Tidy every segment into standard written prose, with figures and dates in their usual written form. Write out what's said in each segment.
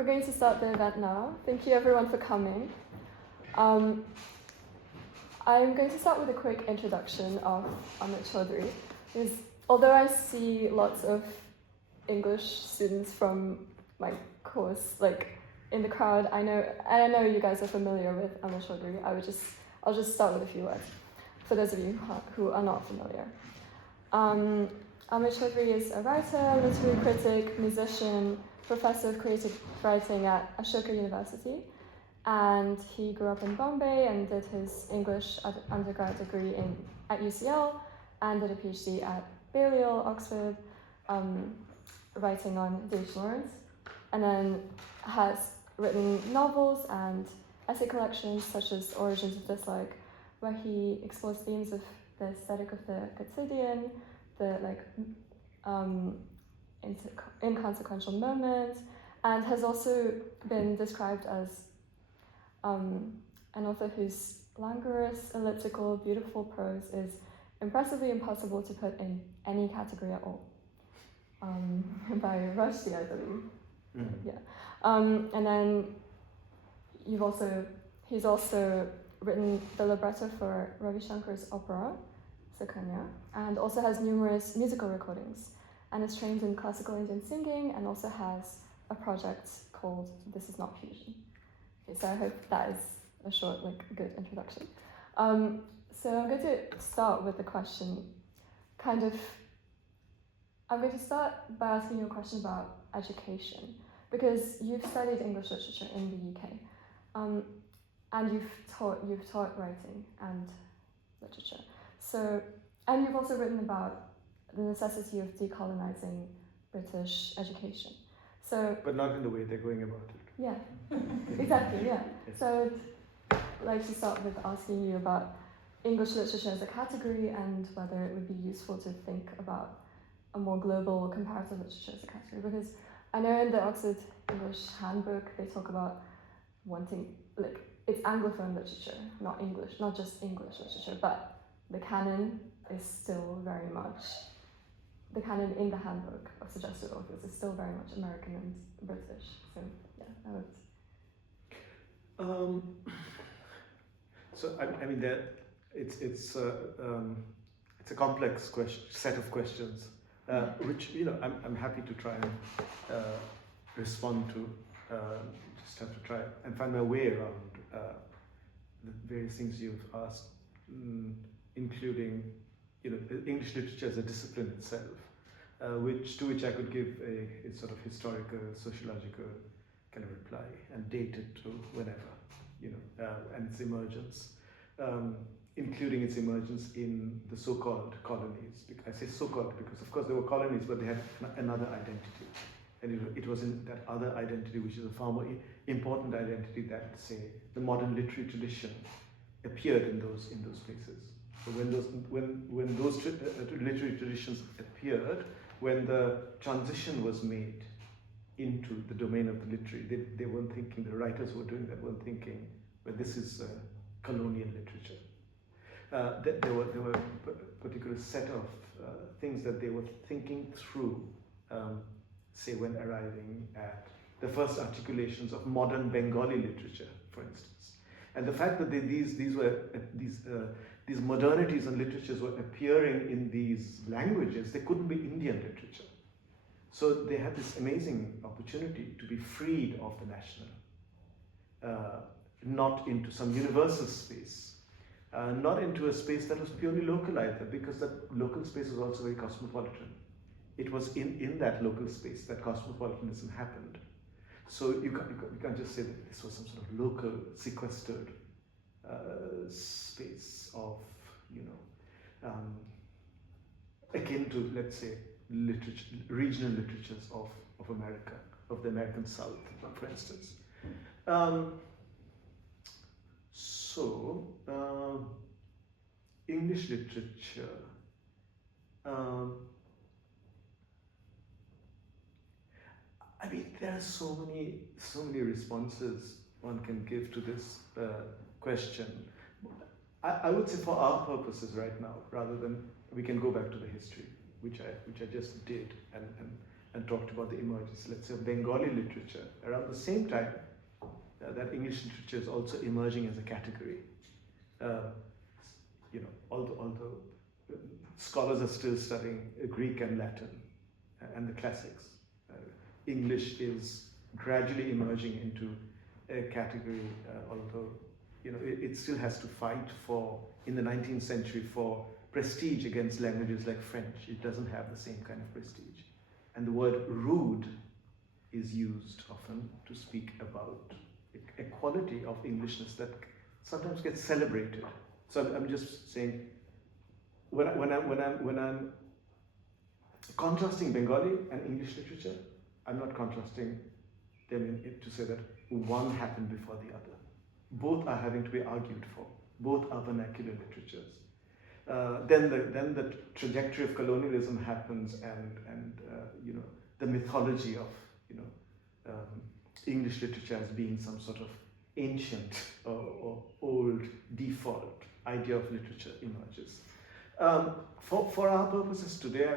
we're going to start the event now. Thank you everyone for coming. I'm going to start with a quick introduction of Amit Chaudhuri. Because although I see lots of English students from my course, like in the crowd, I know you guys are familiar with Amit Chaudhuri. I'll just start with a few words for those of you who are not familiar. Amit Chaudhuri is a writer, literary critic, musician, professor of creative writing at Ashoka University, and he grew up in Bombay and did his English undergrad degree at UCL and did a PhD at Balliol, Oxford, writing on D.H. Lawrence, and then has written novels and essay collections such as Origins of Dislike, where he explores themes of the aesthetic of the quotidian, the inconsequential moment, and has also been described as an author whose languorous, elliptical, beautiful prose is impressively impossible to put in any category at all. By Rushdie, I believe. Mm-hmm. Yeah. And then he's also written the libretto for Ravi Shankar's opera, Sakanya, and also has numerous musical recordings, and is trained in classical Indian singing, and also has a project called This Is Not Fusion. Okay, so I hope that is a short, good introduction. So I'm going to start with the question, I'm going to start by asking you a question about education, because you've studied English literature in the UK, and you've taught writing and literature. So, and you've also written about the necessity of decolonizing British education. So, but not in the way they're going about it. Yeah, exactly. Yeah. Yes. So, I'd like to start with asking you about English literature as a category and whether it would be useful to think about a more global comparative literature as a category, because I know in the Oxford English Handbook they talk about wanting, it's Anglophone literature, not English, not just English literature, but the canon is still very much, the canon in the handbook of suggested authors is still very much American and British. So yeah, that would. So I mean that it's a complex set of questions, which I'm happy to try and respond to. Just have to try and find my way around the various things you've asked, including English literature as a discipline itself, to which I could give a sort of historical, sociological kind of reply and date it to whenever, and its emergence, including its emergence in the so-called colonies. I say so-called because, of course, they were colonies, but they had another identity. And it was in that other identity, which is a far more important identity, that, say, the modern literary tradition appeared in those places. So when those literary traditions appeared, when the transition was made into the domain of the literary, they weren't thinking, the writers who were doing that weren't thinking, well, this is colonial literature. There were a particular set of things that they were thinking through, say, when arriving at the first articulations of modern Bengali literature, for instance. And the fact that these modernities and literatures were appearing in these languages, they couldn't be Indian literature. So they had this amazing opportunity to be freed of the national, not into some universal space, not into a space that was purely local either, because that local space was also very cosmopolitan. It was in that local space that cosmopolitanism happened. So you can't just say that this was some sort of local, sequestered space of, akin to, let's say, regional literatures of America, of the American South, for instance. English literature. I mean, there are so many responses one can give to this question. I would say, for our purposes right now, rather than we can go back to the history, which I just did, and and talked about the emergence, let's say, of Bengali literature, around the same time that English literature is also emerging as a category. Although scholars are still studying Greek and Latin and the classics, English is gradually emerging into a category, although it still has to fight in the 19th century for prestige against languages like French. It doesn't have the same kind of prestige. And the word rude is used often to speak about a quality of Englishness that sometimes gets celebrated. So I'm just saying, when I'm contrasting Bengali and English literature, I'm not contrasting them to say that one happened before the other. Both are having to be argued for. Both are vernacular literatures. Then the trajectory of colonialism happens, and the mythology of English literature as being some sort of ancient or old default idea of literature emerges. For our purposes today,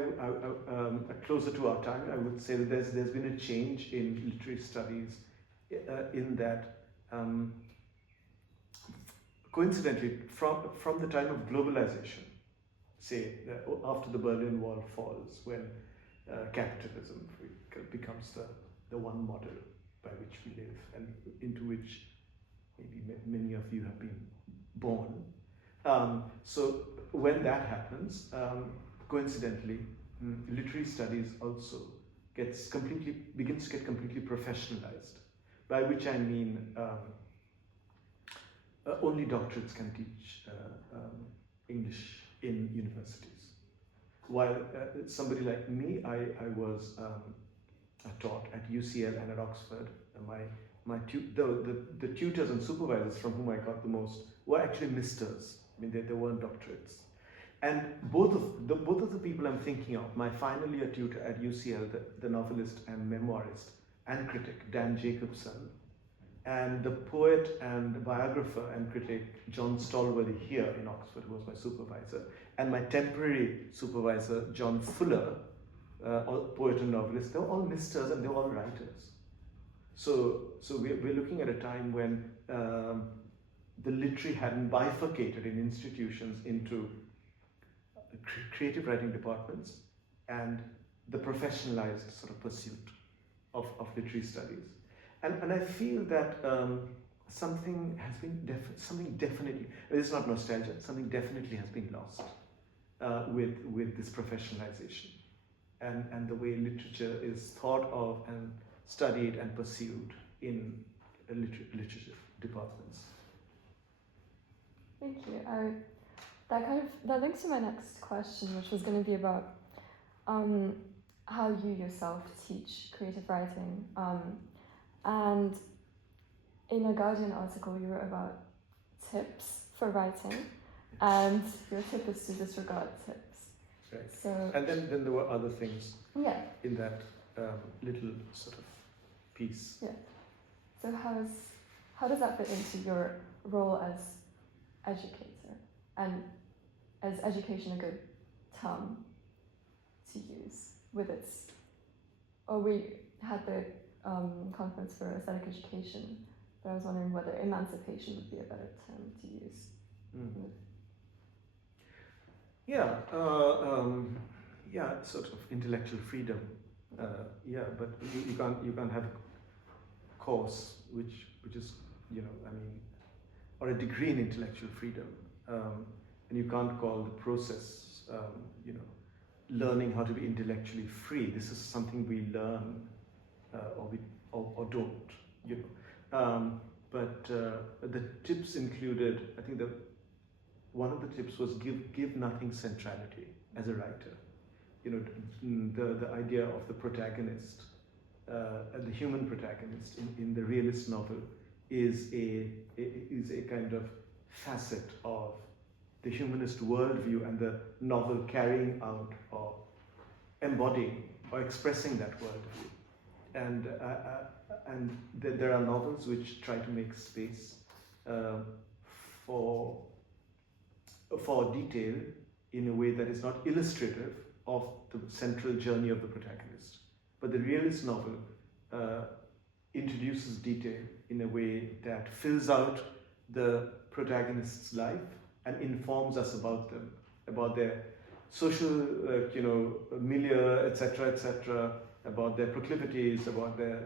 closer to our time, I would say that there's been a change in literary studies in that, coincidentally, from the time of globalization, say after the Berlin Wall falls, when capitalism becomes the one model by which we live and into which maybe many of you have been born. So when that happens, coincidentally, literary studies also begins to get completely professionalized, by which I mean only doctorates can teach English in universities. While somebody like me, I was taught at UCL and at Oxford. The tutors and supervisors from whom I got the most were actually misters. I mean, they weren't doctorates. And both of the people I'm thinking of, my final year tutor at UCL, the novelist and memoirist and critic Dan Jacobson, and the poet and biographer and critic John Stallworthy here in Oxford, who was my supervisor, and my temporary supervisor John Fuller, poet and novelist, they were all misters and they were all writers. So we're looking at a time when the literary hadn't bifurcated in institutions into creative writing departments and the professionalized sort of pursuit of literary studies. And I feel that something definitely, it's not nostalgia, something definitely has been lost with this professionalization and the way literature is thought of and studied and pursued in literature departments. Thank you. That links to my next question, which was going to be about how you yourself teach creative writing. And in a Guardian article, you wrote about tips for writing, and your tip is to disregard tips. Right. So, and then there were other things in that little sort of piece. Yeah. So how does that fit into your role as educator, and is education a good term to use with its? Or we had the conference for aesthetic education, but I was wondering whether emancipation would be a better term to use. Mm. Sort of intellectual freedom. But you can't have a course which is or a degree in intellectual freedom, and you can't call the process learning how to be intellectually free. This is something we learn or don't, but the tips included, I think one of the tips was give nothing centrality as a writer. The idea of the protagonist, the human protagonist in the realist novel is a kind of facet of the humanist worldview, and the novel carrying out or embodying or expressing that worldview. And there are novels which try to make space for detail in a way that is not illustrative of the central journey of the protagonist, but the realist novel introduces detail in a way that fills out the protagonist's life and informs us about them, about their social, milieu, etc., about their proclivities, about their,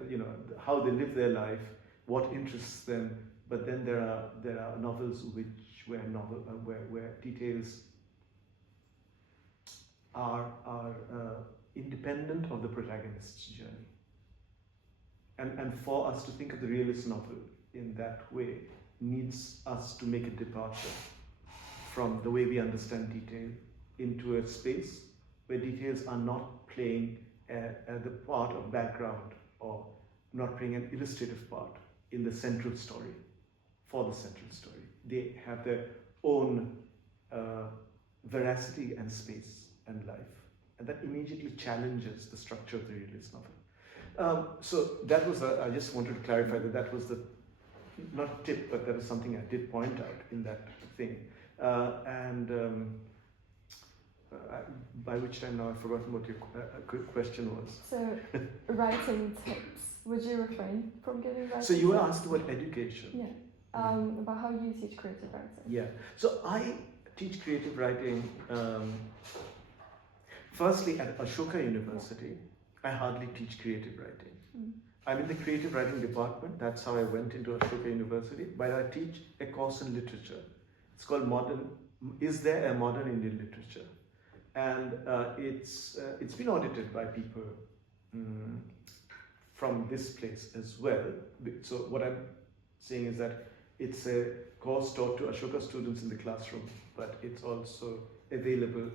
how they live their life, what interests them. But then there are novels where details are independent of the protagonist's journey. And for us to think of the realist novel in that way needs us to make a departure from the way we understand detail into a space where details are not playing the part of background or not playing an illustrative part in the central story, for the central story. They have their own veracity and space and life. And that immediately challenges the structure of the realist novel. So that was, I just wanted to clarify that was the, not a tip, but that was something I did point out in that thing. By which time now I've forgotten what your question was. So, writing tips. Would you refrain from giving writing So you were tips? asked about education. Yeah. About how you teach creative writing. Yeah. So I teach creative writing, firstly at Ashoka University. I hardly teach creative writing. I'm in the creative writing department. That's how I went into Ashoka University. But I teach a course in literature. It's called Is There a Modern Indian Literature? And it's been audited by people from this place as well. So what I'm saying is that it's a course taught to Ashoka students in the classroom, but it's also available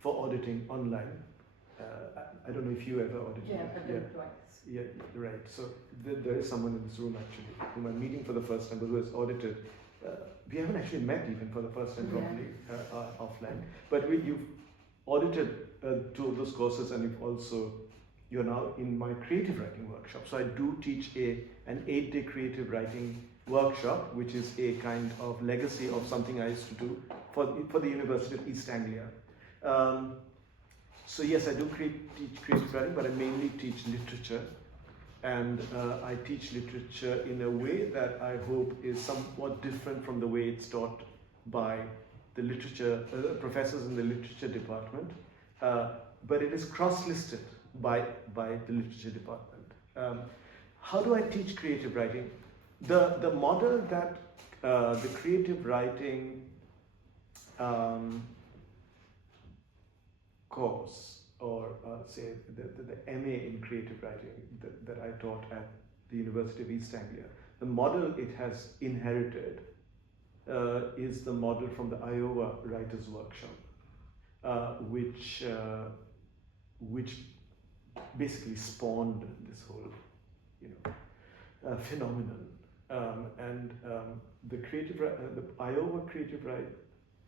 for auditing online. I don't know if you ever audited. Yeah, I've done it twice. Yeah, right. So there is someone in this room actually whom I'm meeting for the first time, who has audited. We haven't actually met even for the first time properly offline. But you've audited 2 of those courses, and you're now in my creative writing workshop. So I do teach an 8-day creative writing workshop, which is a kind of legacy of something I used to do for the University of East Anglia. So yes, I do teach creative writing, but I mainly teach literature. And I teach literature in a way that I hope is somewhat different from the way it's taught by the literature professors in the literature department. But it is cross-listed by the literature department. How do I teach creative writing? The model that the creative writing course, or say the MA in creative writing that I taught at the University of East Anglia, the model it has inherited is the model from the Iowa Writers' Workshop, which basically spawned this whole phenomenon. The Iowa Creative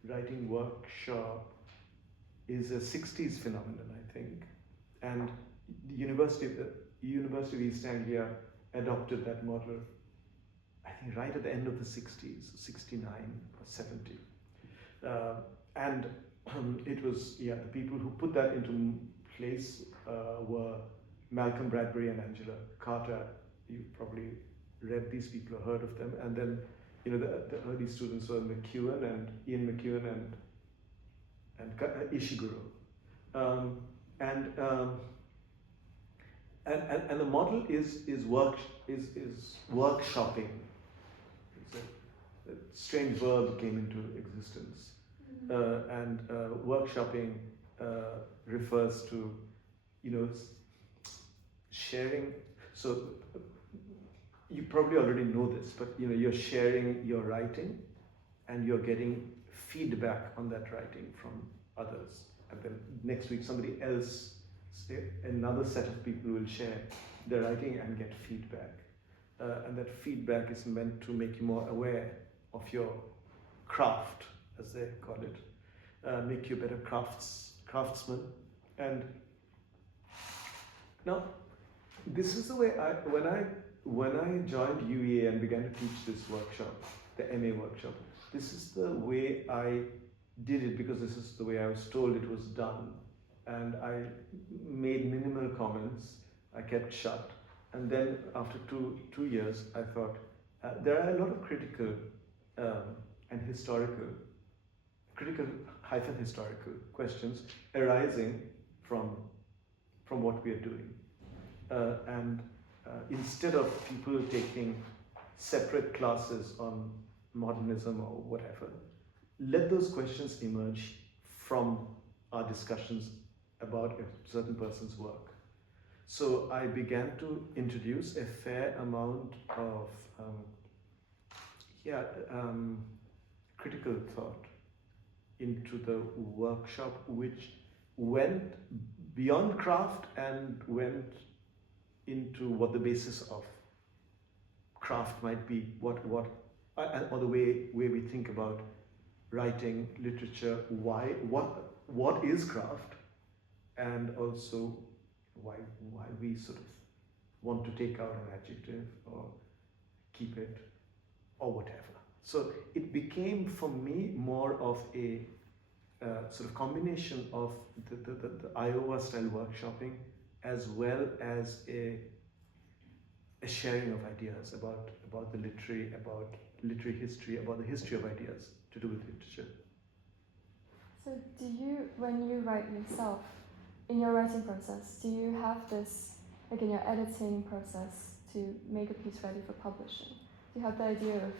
Writing Workshop is a 60s phenomenon, I think, and the University of East Anglia adopted that model, I think, right at the end of the 60s, 69 or 70. And it was, the people who put that into place were Malcolm Bradbury and Angela Carter. You probably read these people or heard of them. And then, the early students were Ian McEwan and Ishiguro. And the model is workshopping. A strange verb came into existence. And workshopping refers to, sharing. So you probably already know this, but you're sharing your writing and you're getting feedback on that writing from others. And then next week somebody else, another set of people will share their writing and get feedback. And that feedback is meant to make you more aware of your craft, as they call it, make you a better craftsman. And now, this is the way when I joined UEA and began to teach this workshop, the MA workshop, this is the way I did it, because this is the way I was told it was done. And I made minimal comments, I kept shut. And then after two years, I thought there are a lot of critical and critical hyphen historical questions arising from what we are doing. And instead of people taking separate classes on modernism or whatever, let those questions emerge from our discussions about a certain person's work. So I began to introduce a fair amount of critical thought into the workshop, which went beyond craft and went into what the basis of craft might be, or the way we think about writing, literature, what is craft, and also why we sort of want to take out an adjective or keep it or whatever. So it became for me more of a sort of combination of the Iowa style workshopping as well as a sharing of ideas about the literary history, about the history of ideas to do with literature. So do you, when you write yourself, in your writing process, do you have this, like in your editing process, to make a piece ready for publishing? Do you have the idea of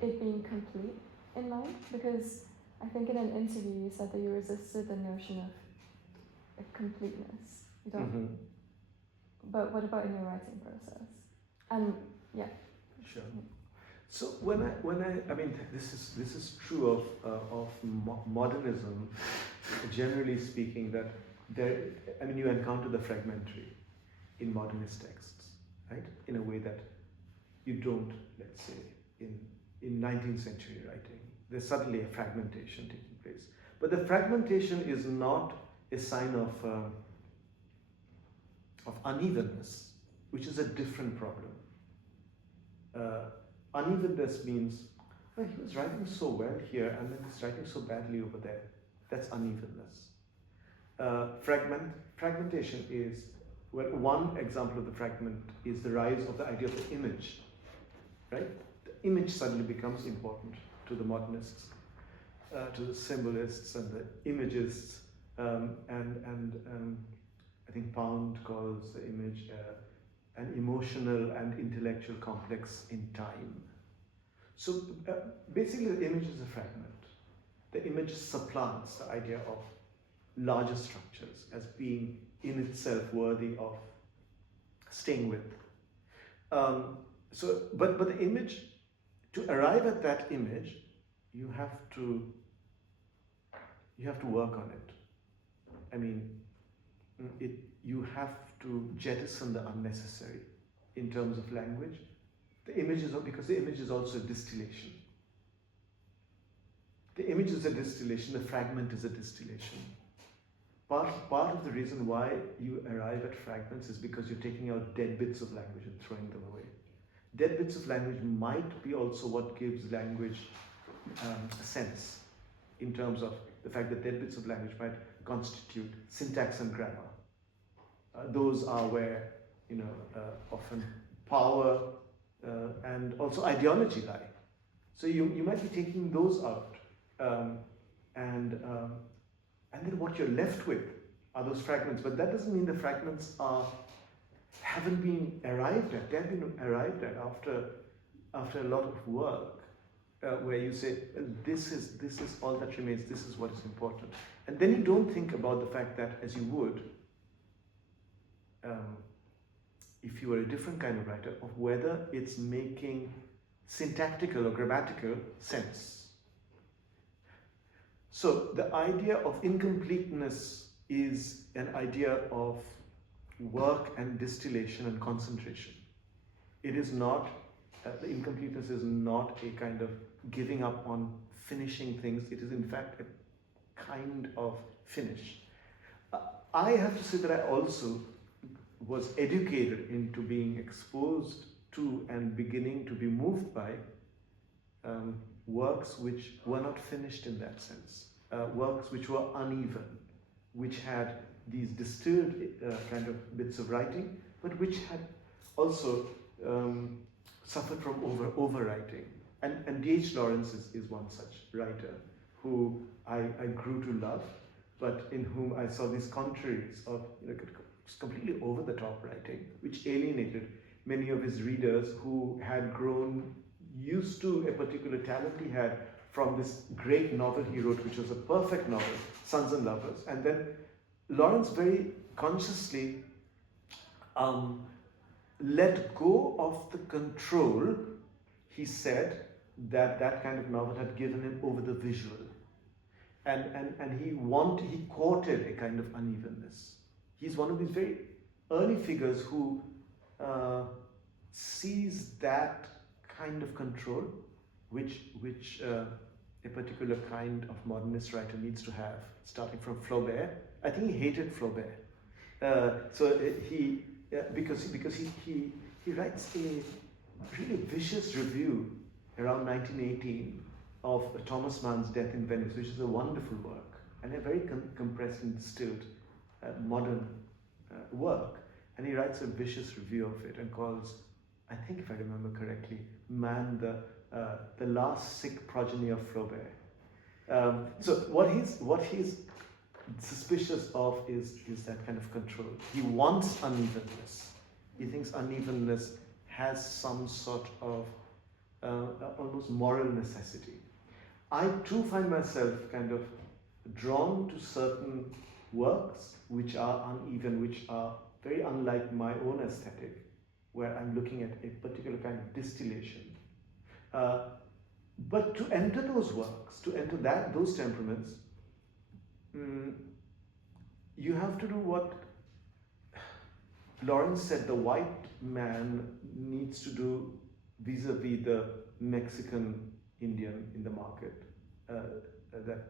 it being complete in mind? Because I think in an interview you said that you resisted the notion of completeness. You don't. Mm-hmm. But what about in your writing process? And yeah. Sure. So when I mean this is true of modernism, generally speaking, that you encounter the fragmentary in modernist texts, right? In a way that you don't, let's say, in 19th century writing. There's suddenly a fragmentation taking place. But the fragmentation is not a sign of unevenness, which is a different problem. Unevenness means, well, he was writing so well here and then he's writing so badly over there. That's unevenness. Fragmentation is, well, one example of the fragment is the rise of the idea of the image, right? The image suddenly becomes important to the modernists, to the symbolists and the imagists, and I think Pound calls the image an emotional and intellectual complex in time. So basically the image is a fragment. The image supplants the idea of larger structures as being in itself worthy of staying with. But the image, to arrive at that image, you have to work on it. I mean, you have to jettison the unnecessary in terms of language. Because the image is also a distillation. The image is a distillation, the fragment is a distillation. Part of the reason why you arrive at fragments is because you're taking out dead bits of language and throwing them away. Dead bits of language might be also what gives language a sense, in terms of the fact that dead bits of language might constitute syntax and grammar. Those are where often power and also ideology lie. So you might be taking those out, and then what you're left with are those fragments. But that doesn't mean the fragments haven't been arrived at. They've been arrived at after a lot of work, where you say, this is all that remains. This is what is important, and then you don't think about the fact that, as you would, if you were a different kind of writer, of whether it's making syntactical or grammatical sense. So the idea of incompleteness is an idea of work and distillation and concentration. It is not, the incompleteness is not a kind of giving up on finishing things. It is in fact a kind of finish. I have to say that I also was educated into being exposed to and beginning to be moved by works which were not finished in that sense, works which were uneven, which had these distilled kind of bits of writing, but which had also suffered from overwriting. And D.H. Lawrence is one such writer who I grew to love, but in whom I saw these contraries of completely over-the-top writing, which alienated many of his readers who had grown used to a particular talent he had from this great novel he wrote, which was a perfect novel, Sons and Lovers. And then Lawrence very consciously let go of the control, he said, that kind of novel had given him over the visual. And he courted a kind of unevenness. He's one of these very early figures who sees that kind of control which a particular kind of modernist writer needs to have, starting from Flaubert. I think he hated Flaubert. Because he writes a really vicious review around 1918 of Thomas Mann's Death in Venice, which is a wonderful work and a very compressed and distilled modern work. And he writes a vicious review of it and calls, I think if I remember correctly, Mann the last sick progeny of Flaubert. So what he's suspicious of is that kind of control. He wants unevenness. He thinks unevenness has some sort of almost moral necessity. I too find myself kind of drawn to certain works which are uneven, which are very unlike my own aesthetic, where I'm looking at a particular kind of distillation. But to enter those works, to enter those temperaments, you have to do what Lawrence said the white man needs to do vis-a-vis the Mexican Indian in the market, that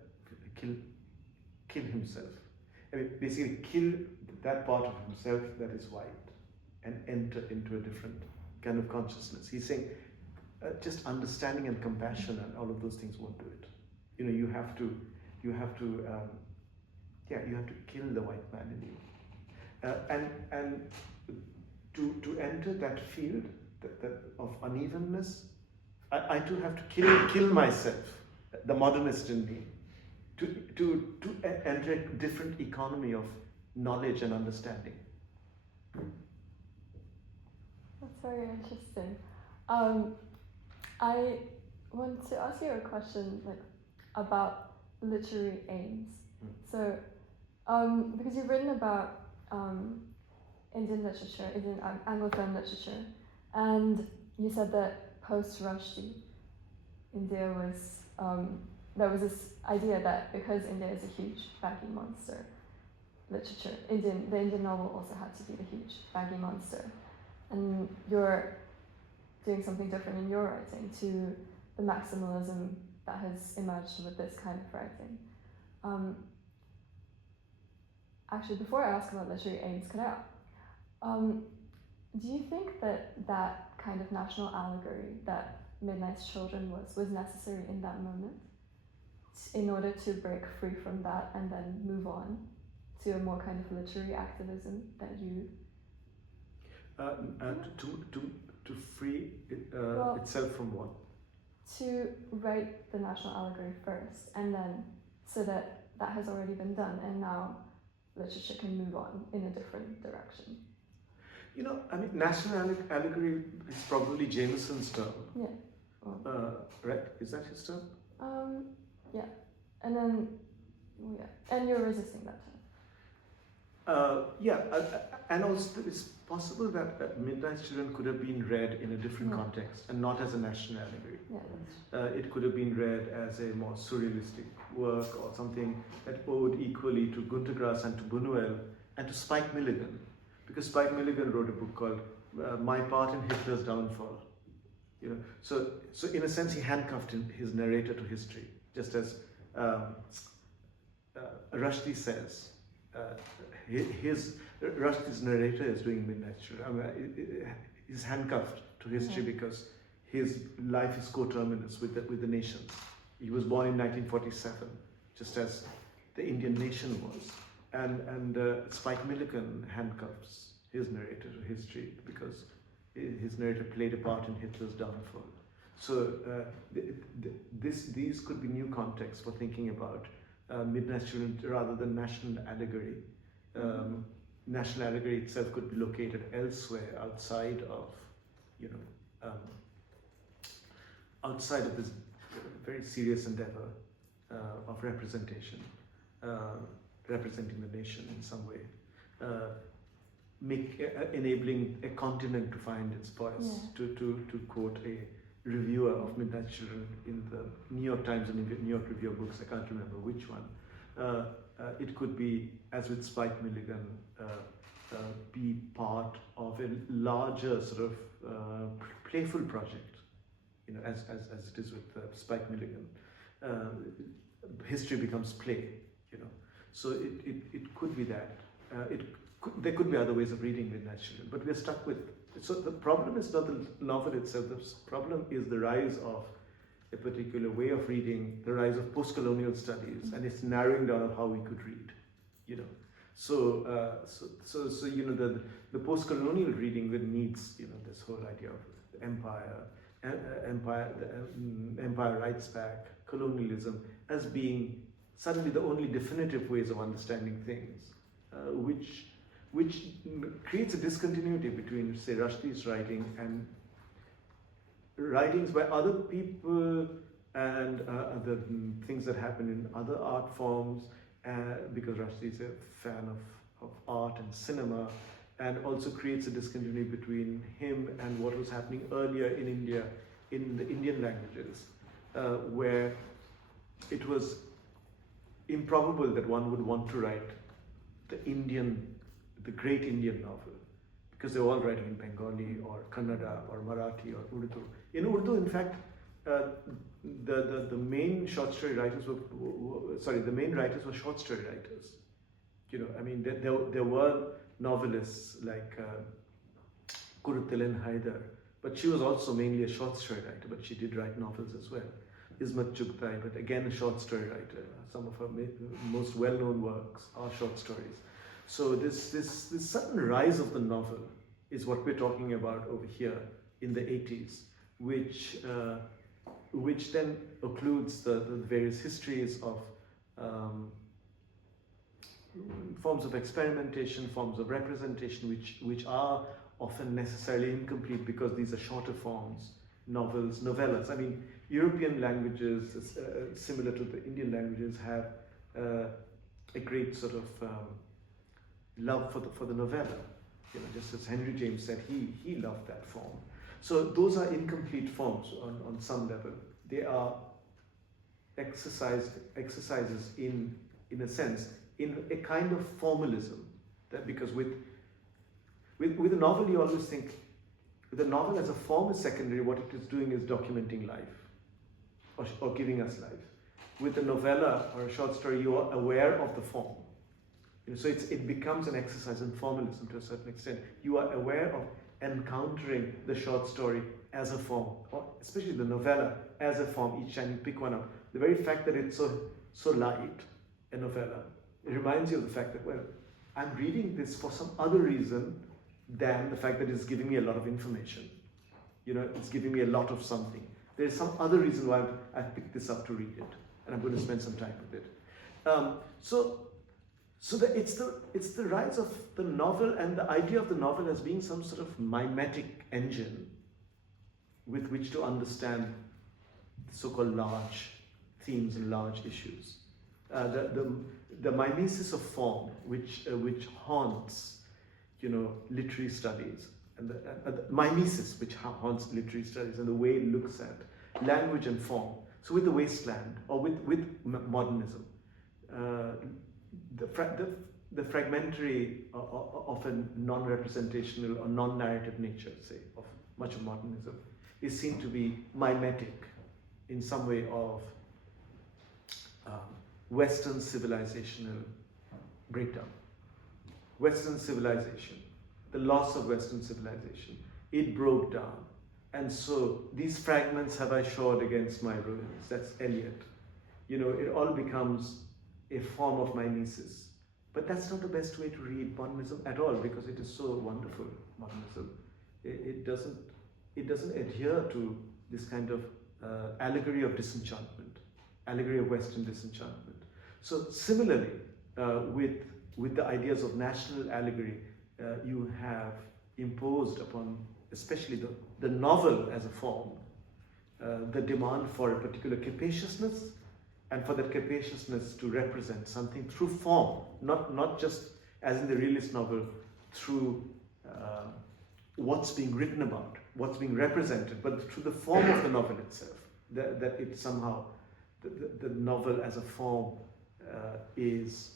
kill himself. I mean, basically kill that part of himself that is white and enter into a different kind of consciousness. He's saying just understanding and compassion and all of those things won't do it. You have to kill the white man in you, and to enter that field that of unevenness, I too have to kill myself, the modernist in me, to enter a different economy of knowledge and understanding. That's very interesting. I want to ask you a question about literary aims. So, because you've written about Indian literature, Indian Anglophone literature, and you said that post-Rushdie, India was, there was this idea that because India is a huge baggy monster, literature, the Indian novel also had to be the huge baggy monster. And you're doing something different in your writing to the maximalism that has emerged with this kind of writing. Actually, before I ask about literary aims, do you think that kind of national allegory that Midnight's Children was necessary in that moment in order to break free from that and then move on to a more kind of literary activism that you... To free itself from what? To write the national allegory first, and then so that has already been done, and now literature can move on in a different direction. National allegory is probably Jameson's term. Yeah. Well, right? Is that his term? Yeah. And then, and you're resisting that term. And also it's possible that Midnight's Children could have been read in a different context and not as a national allegory. Yeah, it could have been read as a more surrealistic work or something that owed equally to Gunter Grass and to Buñuel and to Spike Milligan, because Spike Milligan wrote a book called My Part in Hitler's Downfall. So in a sense he handcuffed his narrator to history, just as Rushdie says. Rushdie's narrator is doing Midnight's Children. He's handcuffed to history because his life is coterminous with the nations. He was born in 1947, just as the Indian nation was. and Spike Milligan handcuffs his narrator to history because his narrator played a part in Hitler's downfall. So these could be new contexts for thinking about Midnight Children rather than national allegory. National allegory itself could be located elsewhere outside of, outside of this very serious endeavor of representation, representing the nation in some way, enabling a continent to find its voice. To quote a reviewer of Midnight Children in the New York Times and New York Review of Books, I can't remember which one. It could be, as with Spike Milligan, be part of a larger sort of playful project, as it is with Spike Milligan. History becomes play, So it could be that. There could be other ways of reading Midnight Children, but we're stuck with. So the problem is not the novel itself. The problem is the rise of a particular way of reading, the rise of post-colonial studies, and it's narrowing down of how we could read. So the post-colonial reading that needs this whole idea of empire rights back, colonialism as being suddenly the only definitive ways of understanding things, which creates a discontinuity between, say, Rushdie's writing and writings by other people and other things that happen in other art forms, because Rushdie is a fan of art and cinema, and also creates a discontinuity between him and what was happening earlier in India, in the Indian languages, where it was improbable that one would want to write the great Indian novel, because they were all writing in Bengali or Kannada or Marathi or Urdu. In Urdu, in fact, the main short story writers were short story writers. There were novelists like Kuruttelen Haidar, but she was also mainly a short story writer, but she did write novels as well. Ismat Chugtai, but again a short story writer. Some of her most well-known works are short stories. So this sudden rise of the novel is what we're talking about over here in the 80s, which then occludes the various histories of forms of experimentation, forms of representation, which are often necessarily incomplete because these are shorter forms, novels, novellas. I mean, European languages, similar to the Indian languages, have a great sort of love for the novella. Just as Henry James said, he loved that form. So those are incomplete forms on some level. They are exercises in a sense, in a kind of formalism. That because with a novel, you always think, with a novel as a form is secondary, what it is doing is documenting life, or giving us life. With a novella or a short story, you are aware of the form. So it becomes an exercise in formalism to a certain extent. You are aware of encountering the short story as a form, or especially the novella as a form each time you pick one up. The very fact that it's so light, a novella, it reminds you of the fact that, well, I'm reading this for some other reason than the fact that it's giving me a lot of information. It's giving me a lot of something. There's some other reason why I've picked this up to read it, and I'm going to spend some time with it. It's the rise of the novel and the idea of the novel as being some sort of mimetic engine with which to understand so-called large themes and large issues. The mimesis of form, which haunts, literary studies, and the mimesis which haunts literary studies, and the way it looks at language and form. So with the wasteland, or with modernism, the fragmentary of a non-representational or non-narrative nature, say, of much of modernism, is seen to be mimetic in some way of Western civilizational breakdown. Western civilization, the loss of Western civilization, it broke down. And so these fragments have I shored against my ruins. That's Eliot. It all becomes a form of mimesis. But that's not the best way to read modernism at all, because it is so wonderful, modernism. It doesn't adhere to this kind of allegory of disenchantment, allegory of Western disenchantment. So similarly, with the ideas of national allegory, you have imposed upon, especially the novel as a form, the demand for a particular capaciousness, and for that capaciousness to represent something through form, not just as in the realist novel, through what's being written about, what's being represented, but through the form of the novel itself. That it somehow, the novel as a form is,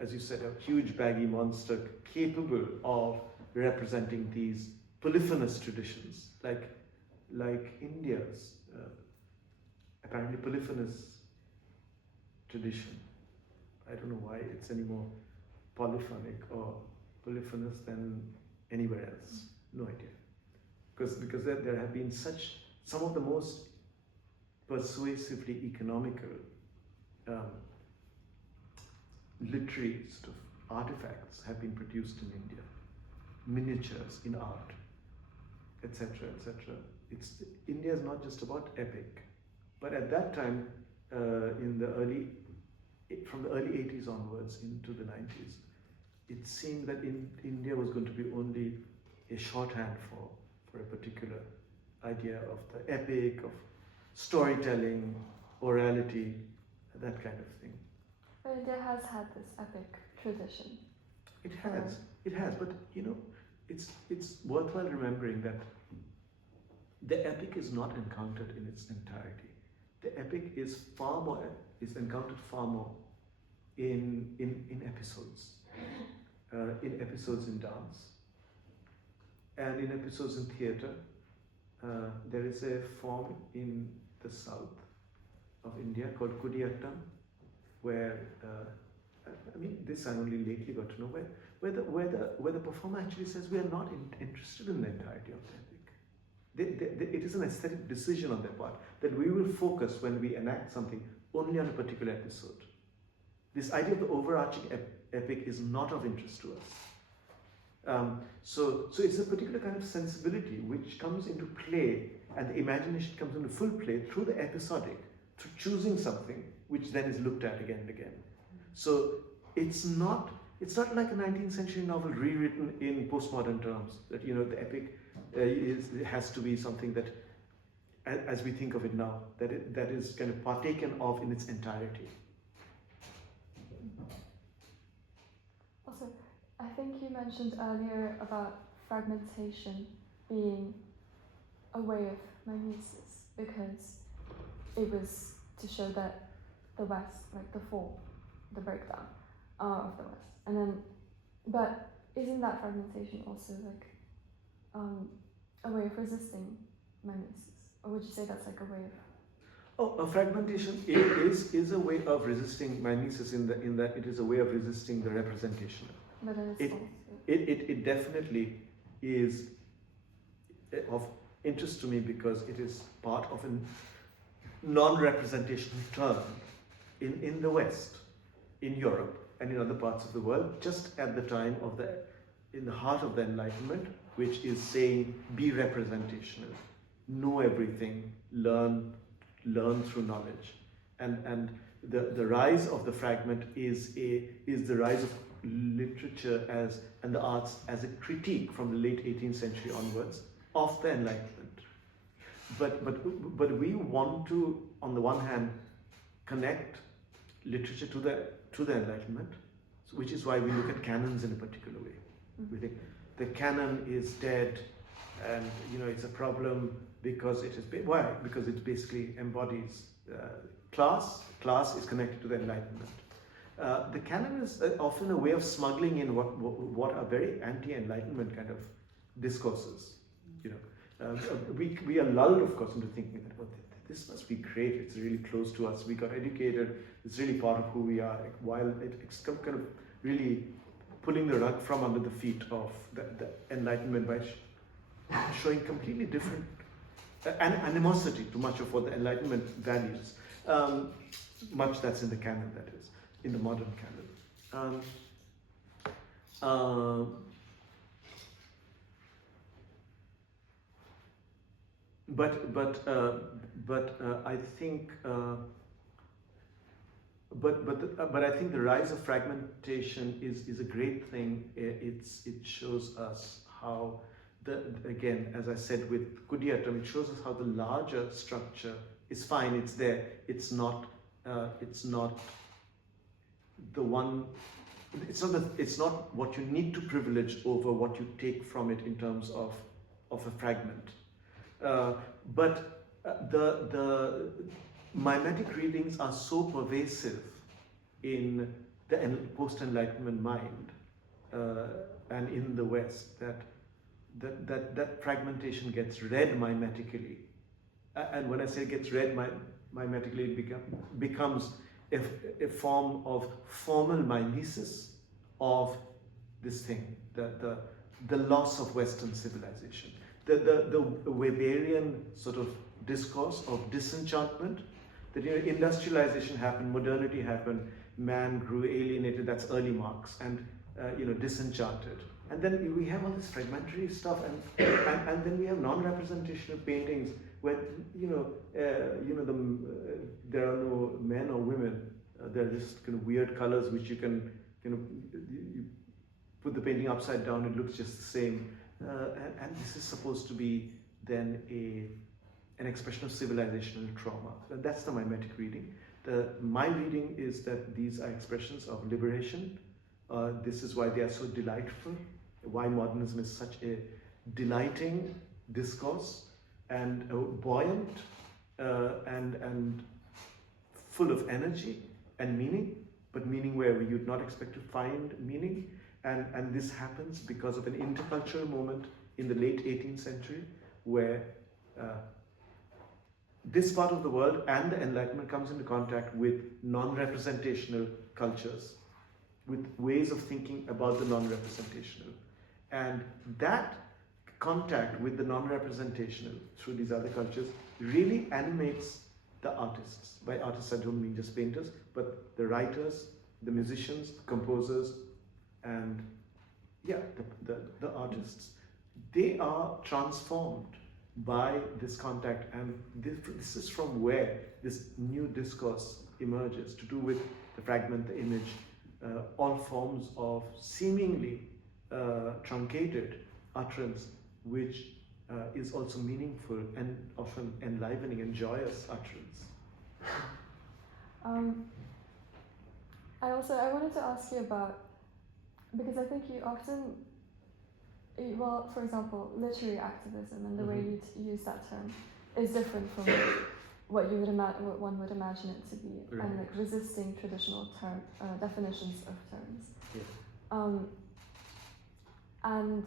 as you said, a huge baggy monster capable of representing these polyphonous traditions, like India's apparently polyphonous tradition. I don't know why it's any more polyphonic or polyphonous than anywhere else. No idea. Because there have been some of the most persuasively economical literary sort of artifacts have been produced in India. Miniatures in art, etc., etc. India is not just about epic, but at that time, from the early 80s onwards into the 90s, it seemed that India was going to be only a shorthand for a particular idea of the epic, of storytelling, orality, that kind of thing. But India has had this epic tradition. It has, but it's worthwhile remembering that the epic is not encountered in its entirety. The epic is encountered far more in episodes, in episodes in dance, and in episodes in theatre. There is a form in the south of India called Kudiyattam, where this I only lately got to know, where the performer actually says we are not interested in the entirety of the epic. It is an aesthetic decision on their part that we will focus when we enact something only on a particular episode. This idea of the overarching epic is not of interest to us. So it's a particular kind of sensibility which comes into play, and the imagination comes into full play through the episodic, through choosing something which then is looked at again and again. So it's not like a 19th century novel rewritten in postmodern terms, that the epic has to be something that, as we think of it now, that is kind of partaken of in its entirety. Also, I think you mentioned earlier about fragmentation being a way of mimesis, because it was to show that the West, like the fall, the breakdown of the West, and then, but isn't that fragmentation also like a way of resisting mimesis, or would you say that's like a way of? Fragmentation is a way of resisting mimesis in that it is a way of resisting the representation. But then it's it definitely is of interest to me because it is part of a non-representational term in the West, in Europe, and in other parts of the world, just at the time in the heart of the Enlightenment, which is saying, be representational, know everything, learn through knowledge, and the rise of the fragment is the rise of literature and the arts as a critique from the late 18th century onwards of the Enlightenment. But we want to, on the one hand, connect literature to the Enlightenment, which is why we look at canons in a particular way. Mm-hmm. We think the canon is dead, and it's a problem because because it basically embodies class. Class is connected to the Enlightenment. The canon is often a way of smuggling in what are very anti-Enlightenment kind of discourses. We are lulled, of course, into thinking that this must be great. It's really close to us. We got educated. It's really part of who we are. While it's kind of really pulling the rug from under the feet of the Enlightenment by showing completely different animosity to much of what the Enlightenment values. Much that's in the canon, that is, in the modern canon. Um, uh, I think but I think the rise of fragmentation is a great thing. It shows us how again, as I said with Kudiyatam, it shows us how the larger structure is fine. It's there. It's not the one. It's not what you need to privilege over what you take from it in terms of a fragment. But the mimetic readings are so pervasive in the post-Enlightenment mind and in the West that fragmentation gets read mimetically. And when I say gets read mimetically, it becomes a form of formal mimesis of this thing, the loss of Western civilization. The Weberian sort of discourse of disenchantment, that industrialization happened, modernity happened, man grew alienated, that's early Marx, and disenchanted. And then we have all this fragmentary stuff, and then we have non-representational paintings where there are no men or women. They're just kind of weird colors which you can you put the painting upside down, it looks just the same. And this is supposed to be then an expression of civilizational trauma. That's the mimetic reading. My reading is that these are expressions of liberation. This is why they are so delightful, why modernism is such a delighting discourse and buoyant and full of energy and meaning, but meaning where you'd not expect to find meaning. And this happens because of an intercultural moment in the late 18th century where this part of the world and the Enlightenment comes into contact with non-representational cultures, with ways of thinking about the non-representational. And that contact with the non-representational through these other cultures really animates the artists. By artists, I don't mean just painters, but the writers, the musicians, the composers, and the artists. They are transformed by this contact, and this is from where this new discourse emerges to do with the fragment, the image, all forms of seemingly truncated utterance, which is also meaningful and often enlivening and joyous utterance. I wanted to ask you about, because I think you often, well, for example, literary activism and the way you use that term is different from what one would imagine it to be, right. And like resisting traditional definitions of terms. Yeah. And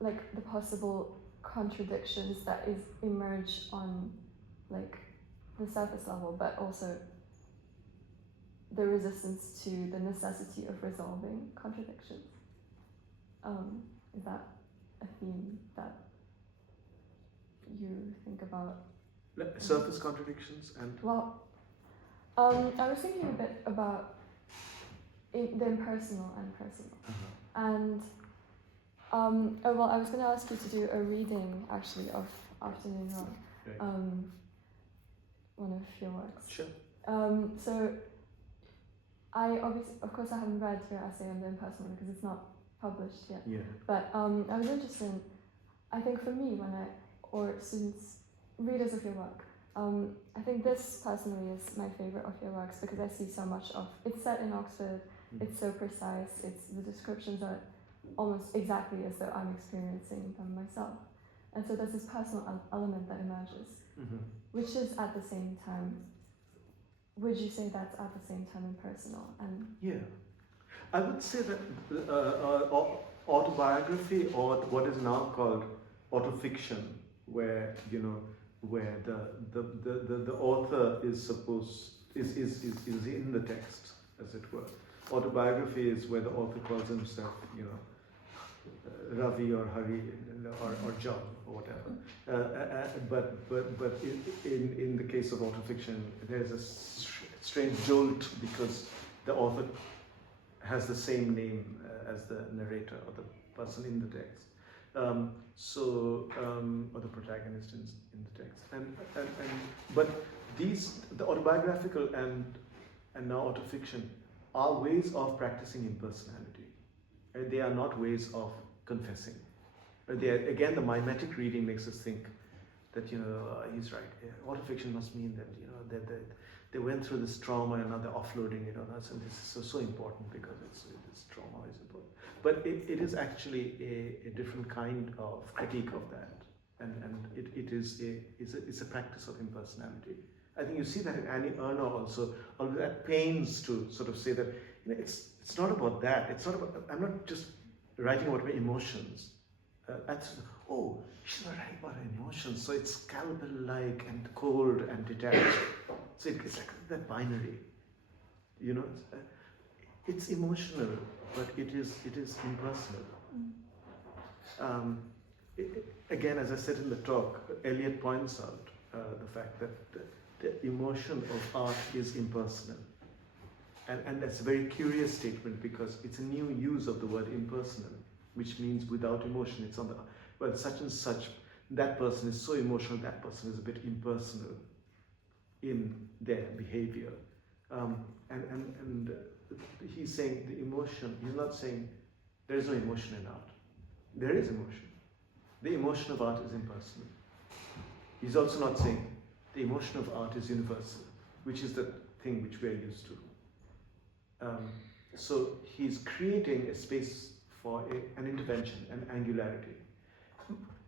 like the possible contradictions that emerge on like the surface level, but also the resistance to the necessity of resolving contradictions. Is that a theme that you think about? Surface contradictions and? Well, I was thinking a bit about the impersonal and personal. And I was going to ask you to do a reading actually of Afternoon Run, Right. one of your works. Sure. So I of course I haven't read your essay on the impersonal because it's not published yet. Yeah. But I was interested in, I think for me or students, readers of your work, I think this personally is my favorite of your works because I see so much of, it's set in Oxford, it's so precise, the descriptions are almost exactly as though I'm experiencing them myself. And so there's this personal element that emerges, which is at the same time, would you say that's at the same time impersonal? And yeah. I would say that autobiography, or what is now called autofiction, where the author is in the text, as it were. Autobiography is where the author calls himself, Ravi or Hari or John or whatever. But in the case of autofiction, there's a strange jolt because the author has the same name as the narrator or the person in the text. Or the protagonist in the text. But the autobiographical and now autofiction are ways of practicing impersonality. They are not ways of confessing. Again, the mimetic reading makes us think that, he's right. Autofiction must mean that, that they went through this trauma and now they're offloading it on us, and this is so important because this trauma is important. But it is actually a different kind of critique of that, and it's a practice of impersonality. I think you see that in Annie Ernaux also, always at pains to sort of say that it's not about that. It's not about. I'm not just writing about my emotions. She's not writing about her emotions, so it's scalpel-like and cold and detached. So it's like that binary, it's emotional, but it is impersonal. Again, as I said in the talk, Eliot points out the fact that the emotion of art is impersonal. And that's a very curious statement because it's a new use of the word impersonal, which means without emotion. It's on the, such and such, that person is so emotional, that person is a bit impersonal in their behavior. And he's saying the emotion, he's not saying there is no emotion in art. There is emotion. The emotion of art is impersonal. He's also not saying the emotion of art is universal, which is the thing which we are used to. So he's creating a space for an intervention, an angularity.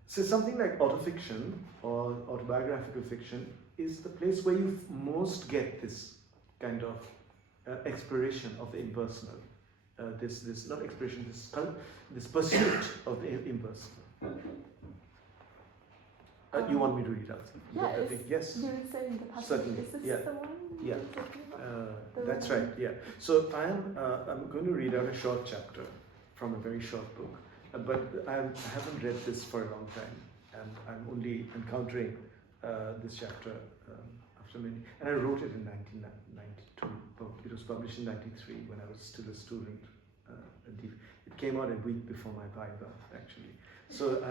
So something like autofiction or autobiographical fiction is the place where you most get this kind of exploration of the impersonal. This not exploration, this pursuit of the impersonal. You want me to read out? Yeah, yes. You were saying the passage. Certainly. Is this Yeah. the one? Yeah. That's one? right. Yeah. So I'm going to read out a short chapter from a very short book, but I haven't read this for a long time, and I'm only encountering this chapter after many. And I wrote it in 1992. It was published in '93 when I was still a student. It came out a week before my Viva, actually. So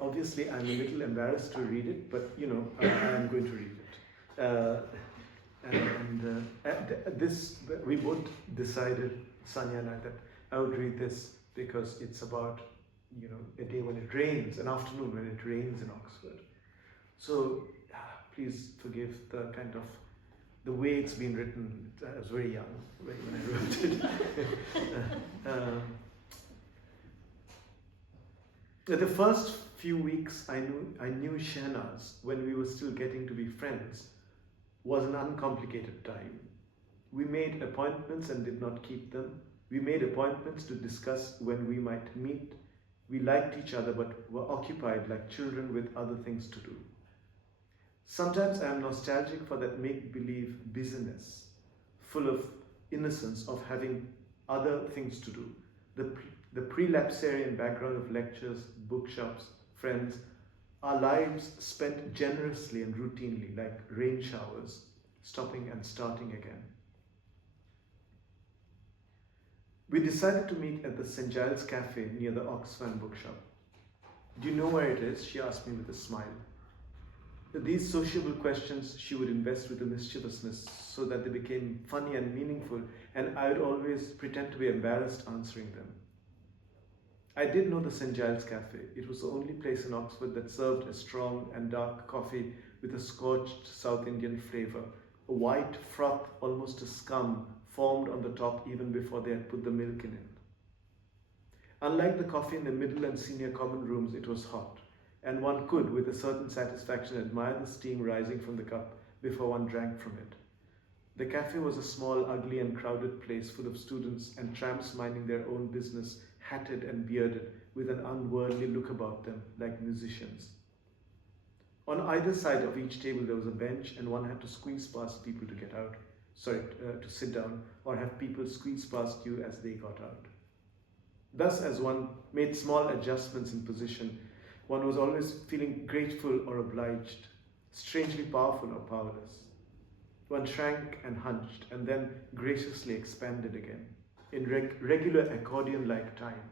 obviously I'm a little embarrassed to read it, but I am going to read it. This we both decided, Sanya and I, that I would read this because it's about a day when it rains, an afternoon when it rains in Oxford. So please forgive the kind of the way it's been written. I was very young when I wrote it. The first few weeks I knew Shehnaz, when we were still getting to be friends, was an uncomplicated time. We made appointments and did not keep them. We made appointments to discuss when we might meet. We liked each other but were occupied like children with other things to do. Sometimes I am nostalgic for that make-believe busyness, full of innocence of having other things to do. The pre-lapsarian background of lectures, bookshops, friends, our lives spent generously and routinely like rain showers, stopping and starting again. We decided to meet at the St. Giles Cafe near the Oxfam bookshop. Do you know where it is? She asked me with a smile. These sociable questions she would invest with a mischievousness so that they became funny and meaningful, and I would always pretend to be embarrassed answering them. I did know the St. Giles Cafe. It was the only place in Oxford that served a strong and dark coffee with a scorched South Indian flavour, a white froth, almost a scum, formed on the top even before they had put the milk in it. Unlike the coffee in the middle and senior common rooms, it was hot, and one could, with a certain satisfaction, admire the steam rising from the cup before one drank from it. The cafe was a small, ugly and crowded place full of students and tramps minding their own business, hatted and bearded, with an unworldly look about them, like musicians. On either side of each table there was a bench, and one had to squeeze past people to get out. To sit down, or have people squeeze past you as they got out. Thus, as one made small adjustments in position, one was always feeling grateful or obliged, strangely powerful or powerless. One shrank and hunched, and then graciously expanded again. in regular accordion-like time.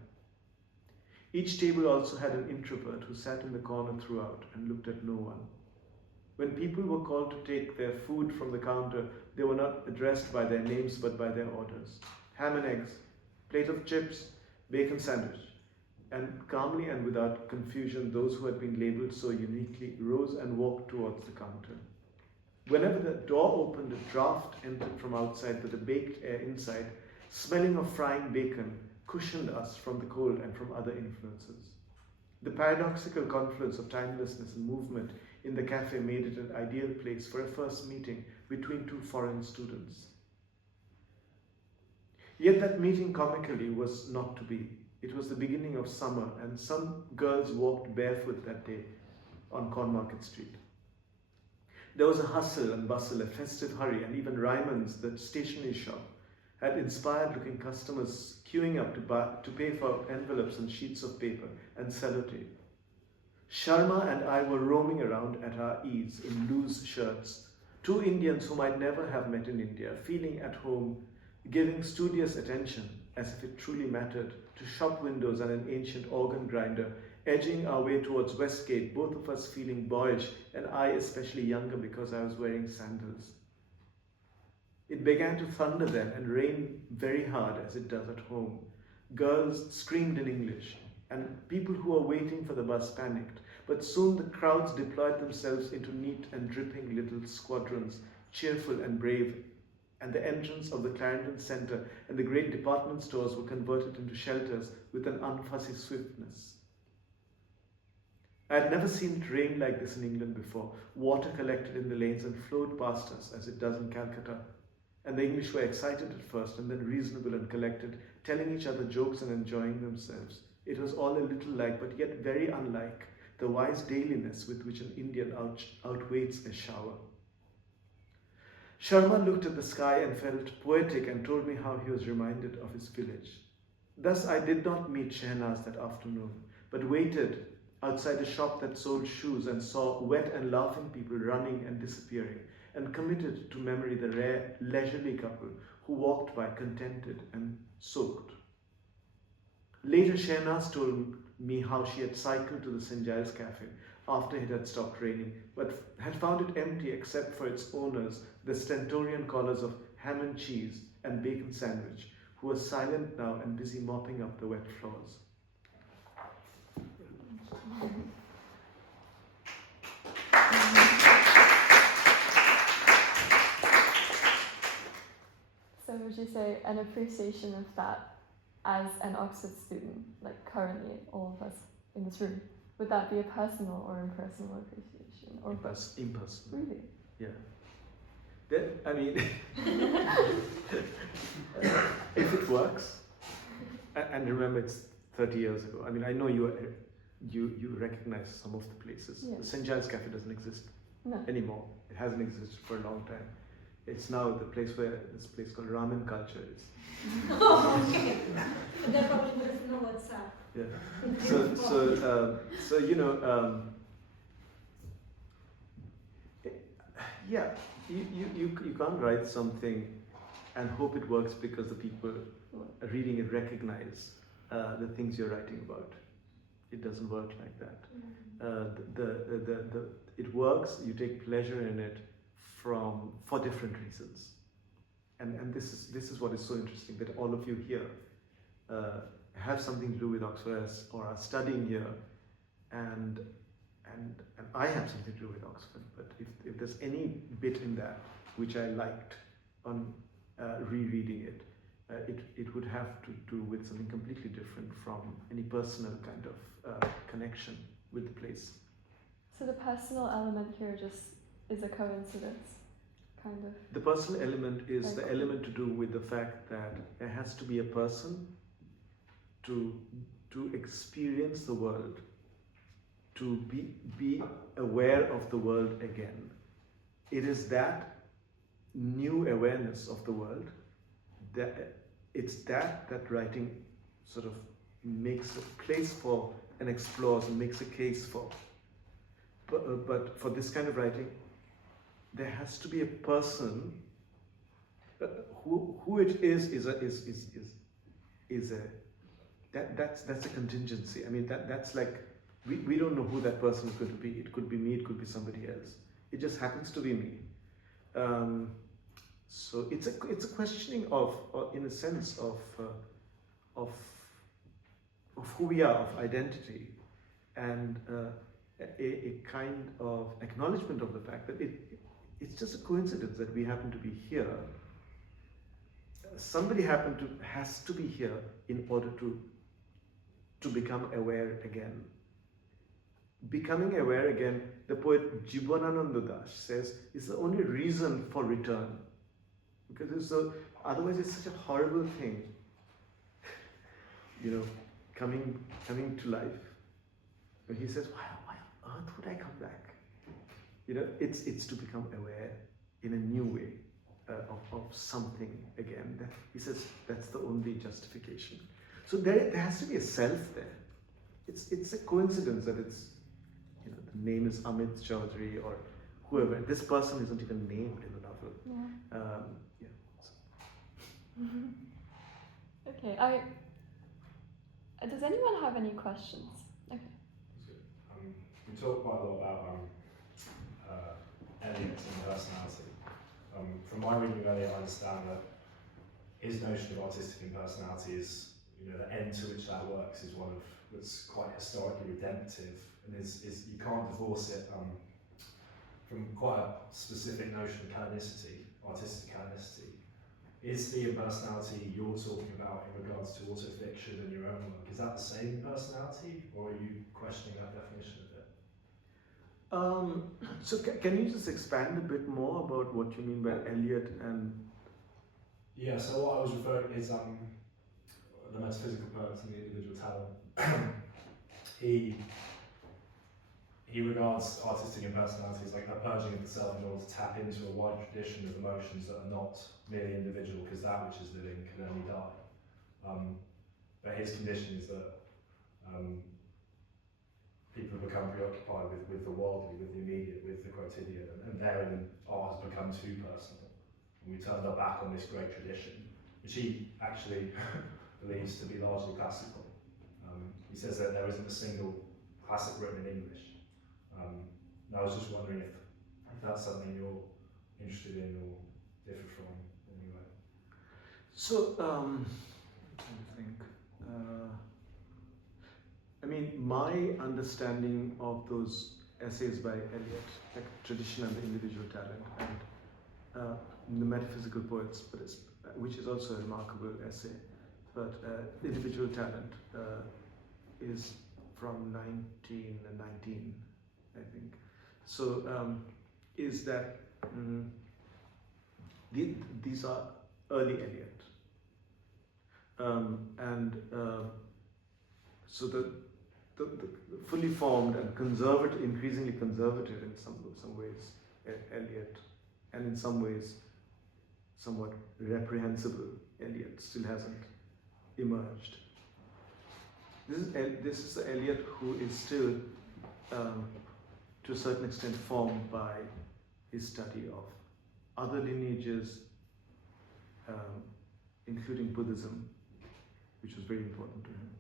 Each table also had an introvert who sat in the corner throughout and looked at no one. When people were called to take their food from the counter, they were not addressed by their names but by their orders. Ham and eggs, plate of chips, bacon sandwich. And calmly and without confusion, those who had been labelled so uniquely rose and walked towards the counter. Whenever the door opened, a draught entered from outside with the baked air inside, smelling of frying bacon, cushioned us from the cold and from other influences. The paradoxical confluence of timelessness and movement in the cafe made it an ideal place for a first meeting between two foreign students. Yet that meeting comically was not to be. It was the beginning of summer, and some girls walked barefoot that day on Cornmarket Street. There was a hustle and bustle, a festive hurry, and even Ryman's, the stationery shop, had inspired-looking customers queuing up to pay for envelopes and sheets of paper and sellotape. Sharma and I were roaming around at our ease in loose shirts, two Indians whom I'd never have met in India, feeling at home, giving studious attention, as if it truly mattered, to shop windows and an ancient organ grinder, edging our way towards Westgate, both of us feeling boyish, and I especially younger because I was wearing sandals. It began to thunder then and rain very hard as it does at home. Girls screamed in English, and people who were waiting for the bus panicked. But soon the crowds deployed themselves into neat and dripping little squadrons, cheerful and brave, and the entrance of the Clarendon Centre and the great department stores were converted into shelters with an unfussy swiftness. I had never seen it rain like this in England before. Water collected in the lanes and flowed past us as it does in Calcutta. And the English were excited at first and then reasonable and collected, telling each other jokes and enjoying themselves. It was all a little like, but yet very unlike, the wise dailiness with which an Indian outweighs a shower. Sharma looked at the sky and felt poetic and told me how he was reminded of his village. Thus I did not meet Shehnaz that afternoon, but waited outside a shop that sold shoes and saw wet and laughing people running and disappearing, and committed to memory the rare, leisurely couple who walked by contented and soaked. Later, Shehnaz told me how she had cycled to the St. Giles Cafe after it had stopped raining, but had found it empty except for its owners, the stentorian callers of ham and cheese and bacon sandwich, who were silent now and busy mopping up the wet floors. So would you say an appreciation of that as an Oxford student, like currently all of us in this room, would that be a personal or impersonal appreciation? Or Impersonal. Really? Yeah. I mean, if it works, and remember it's 30 years ago. I mean, I know you recognize some of the places. Yeah. The St. Giles Cafe doesn't exist anymore. It hasn't existed for a long time. It's now the place where this place called Ramen Culture is. Oh, okay. They probably doesn't know what's that. Yeah. So you know, yeah, you can't write something and hope it works because the people reading it recognize the things you're writing about. It doesn't work like that. It works. You take pleasure in it for different reasons, and this is what is so interesting, that all of you here have something to do with Oxford or are studying here, and I have something to do with Oxford. But if there's any bit in that which I liked on rereading it, it would have to do with something completely different from any personal kind of connection with the place. So the personal element here just is a coincidence, kind of. The personal element is the element to do with the fact that there has to be a person to experience the world, to be aware of the world again. It is that new awareness of the world, that writing sort of makes a place for and explores and makes a case for. But for this kind of writing, there has to be a person who it is is that's a contingency. I mean, that's like we don't know who that person could be. It could be me. It could be somebody else. It just happens to be me. So it's a questioning of, in a sense, of who we are, of identity, and a kind of acknowledgement of the fact that it's just a coincidence that we happen to be here. Somebody has to be here in order to become aware again. Becoming aware again, the poet Jibanananda Das says, is the only reason for return. Because otherwise it's such a horrible thing, coming to life. And he says, why on earth would I come back? It's to become aware in a new way of something again. He says that's the only justification. So there has to be a self there. It's a coincidence that it's, the name is Amit Chaudhuri or whoever. This person isn't even named in the novel. Yeah. Okay. Does anyone have any questions? Okay. We talk quite a lot about Eliot and personality. From my reading of Eliot, I understand that his notion of artistic impersonality is, the end to which that works is one of that's quite historically redemptive, and is you can't divorce it from quite a specific notion of canonicity, artistic canonicity. Is the impersonality you're talking about in regards to autofiction and your own work, is that the same personality, or are you questioning that definition a bit? So can you just expand a bit more about what you mean by Eliot and... Yeah, so what I was referring is the metaphysical poet and the individual talent. He regards artistic impersonality as like a purging of the self in order to tap into a wide tradition of emotions that are not merely individual, because that which is living can only die. But his condition is that people have become preoccupied with the worldly, with the immediate, with the quotidian, and therein art has become too personal. And we turned our back on this great tradition, which he actually believes to be largely classical. He says that there isn't a single classic written in English. And I was just wondering if that's something you're interested in or differ from in any way. So, I'm trying to think. I mean, my understanding of those essays by Eliot, like Tradition and the Individual Talent, and the Metaphysical Poets, which is also a remarkable essay, but Individual Talent is from 1919, I think. So, is that these are early Eliot, so the fully formed and conservative, increasingly conservative in some ways, Eliot, and in some ways somewhat reprehensible Eliot still hasn't emerged. This is the Eliot who is still, to a certain extent, formed by his study of other lineages, including Buddhism, which was very important to him,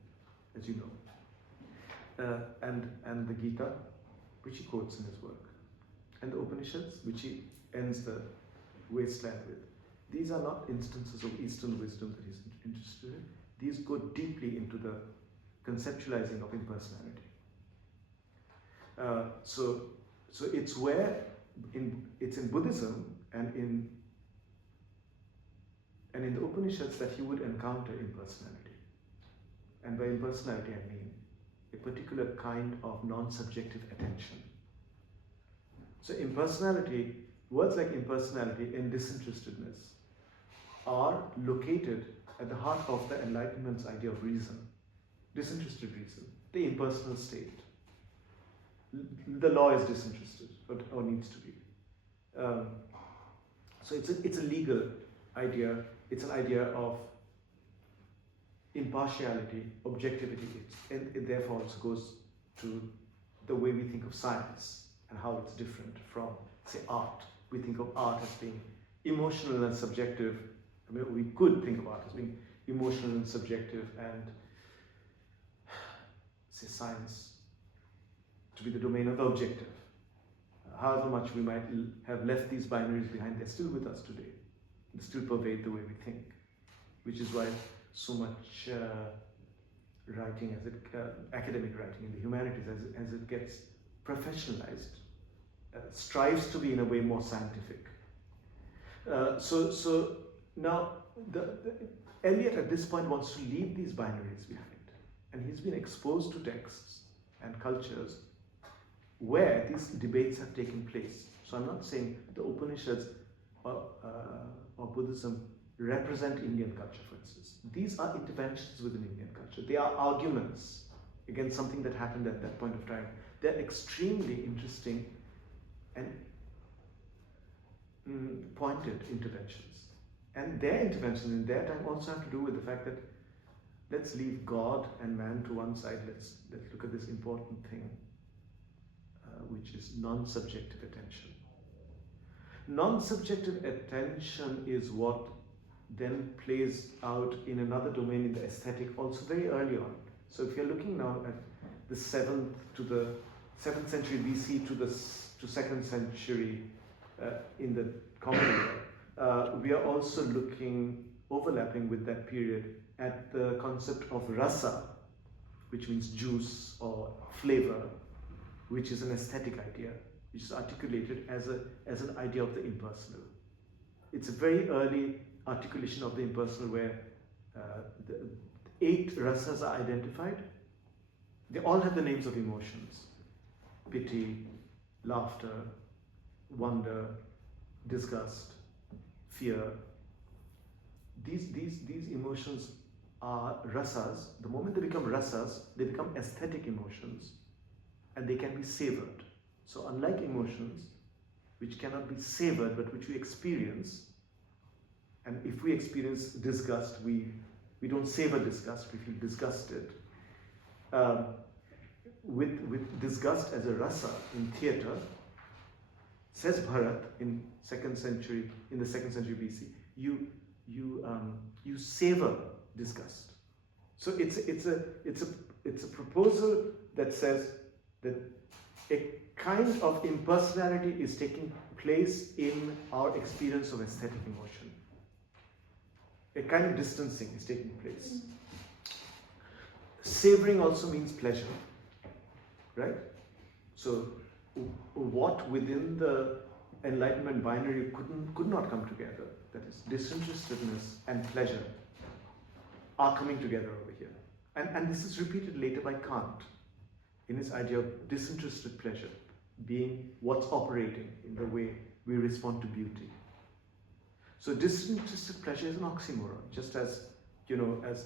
as you know, and the Gita, which he quotes in his work, and the Upanishads, which he ends the wasteland with. These are not instances of Eastern wisdom that he's interested in. These go deeply into the conceptualizing of impersonality. So it's where it's in Buddhism and in the Upanishads that he would encounter impersonality. And by impersonality I mean a particular kind of non-subjective attention. So impersonality, words like impersonality and disinterestedness are located at the heart of the Enlightenment's idea of reason, disinterested reason, the impersonal state. The law is disinterested, or needs to be. So it's a legal idea. It's an idea of impartiality, objectivity, and it therefore also goes to the way we think of science and how it's different from, say, art. We think of art as being emotional and subjective. I mean, we could think of art as being emotional and subjective, and say science to be the domain of the objective. However much we might have left these binaries behind, they're still with us today. They still pervade the way we think, which is why so much writing, academic writing in the humanities, as it gets professionalized, strives to be in a way more scientific. So now Eliot at this point wants to leave these binaries behind, and he's been exposed to texts and cultures where these debates have taken place. So I'm not saying the Upanishads or Buddhism represent Indian culture, for instance. These are interventions within Indian culture. They are arguments against something that happened at that point of time. They're extremely interesting and pointed interventions. And their interventions in their time also have to do with the fact that let's leave God and man to one side. Let's look at this important thing, which is non-subjective attention. Non-subjective attention is what then plays out in another domain in the aesthetic also very early on. So if you're looking now at the 7th century BC to 2nd century in the Common Era, we are also looking, overlapping with that period, at the concept of rasa, which means juice or flavor, which is an aesthetic idea, which is articulated as an idea of the impersonal. It's a very early articulation of the impersonal where the 8 rasas are identified. They all have the names of emotions: pity, laughter, wonder, disgust, fear. These emotions are rasas. The moment they become rasas, they become aesthetic emotions, and they can be savored. So unlike emotions, which cannot be savored but which we experience, and if we experience disgust, we don't savor disgust, we feel disgusted. With disgust as a rasa in theatre, says Bharat in the 2nd century BC, you savor disgust. So it's a proposal that says that a kind of impersonality is taking place in our experience of aesthetic emotion. A kind of distancing is taking place. Savoring also means pleasure, right? So what within the Enlightenment binary could not come together, that is disinterestedness and pleasure, are coming together over here. And this is repeated later by Kant in his idea of disinterested pleasure being what's operating in the way we respond to beauty. So disinterested pleasure is an oxymoron, just as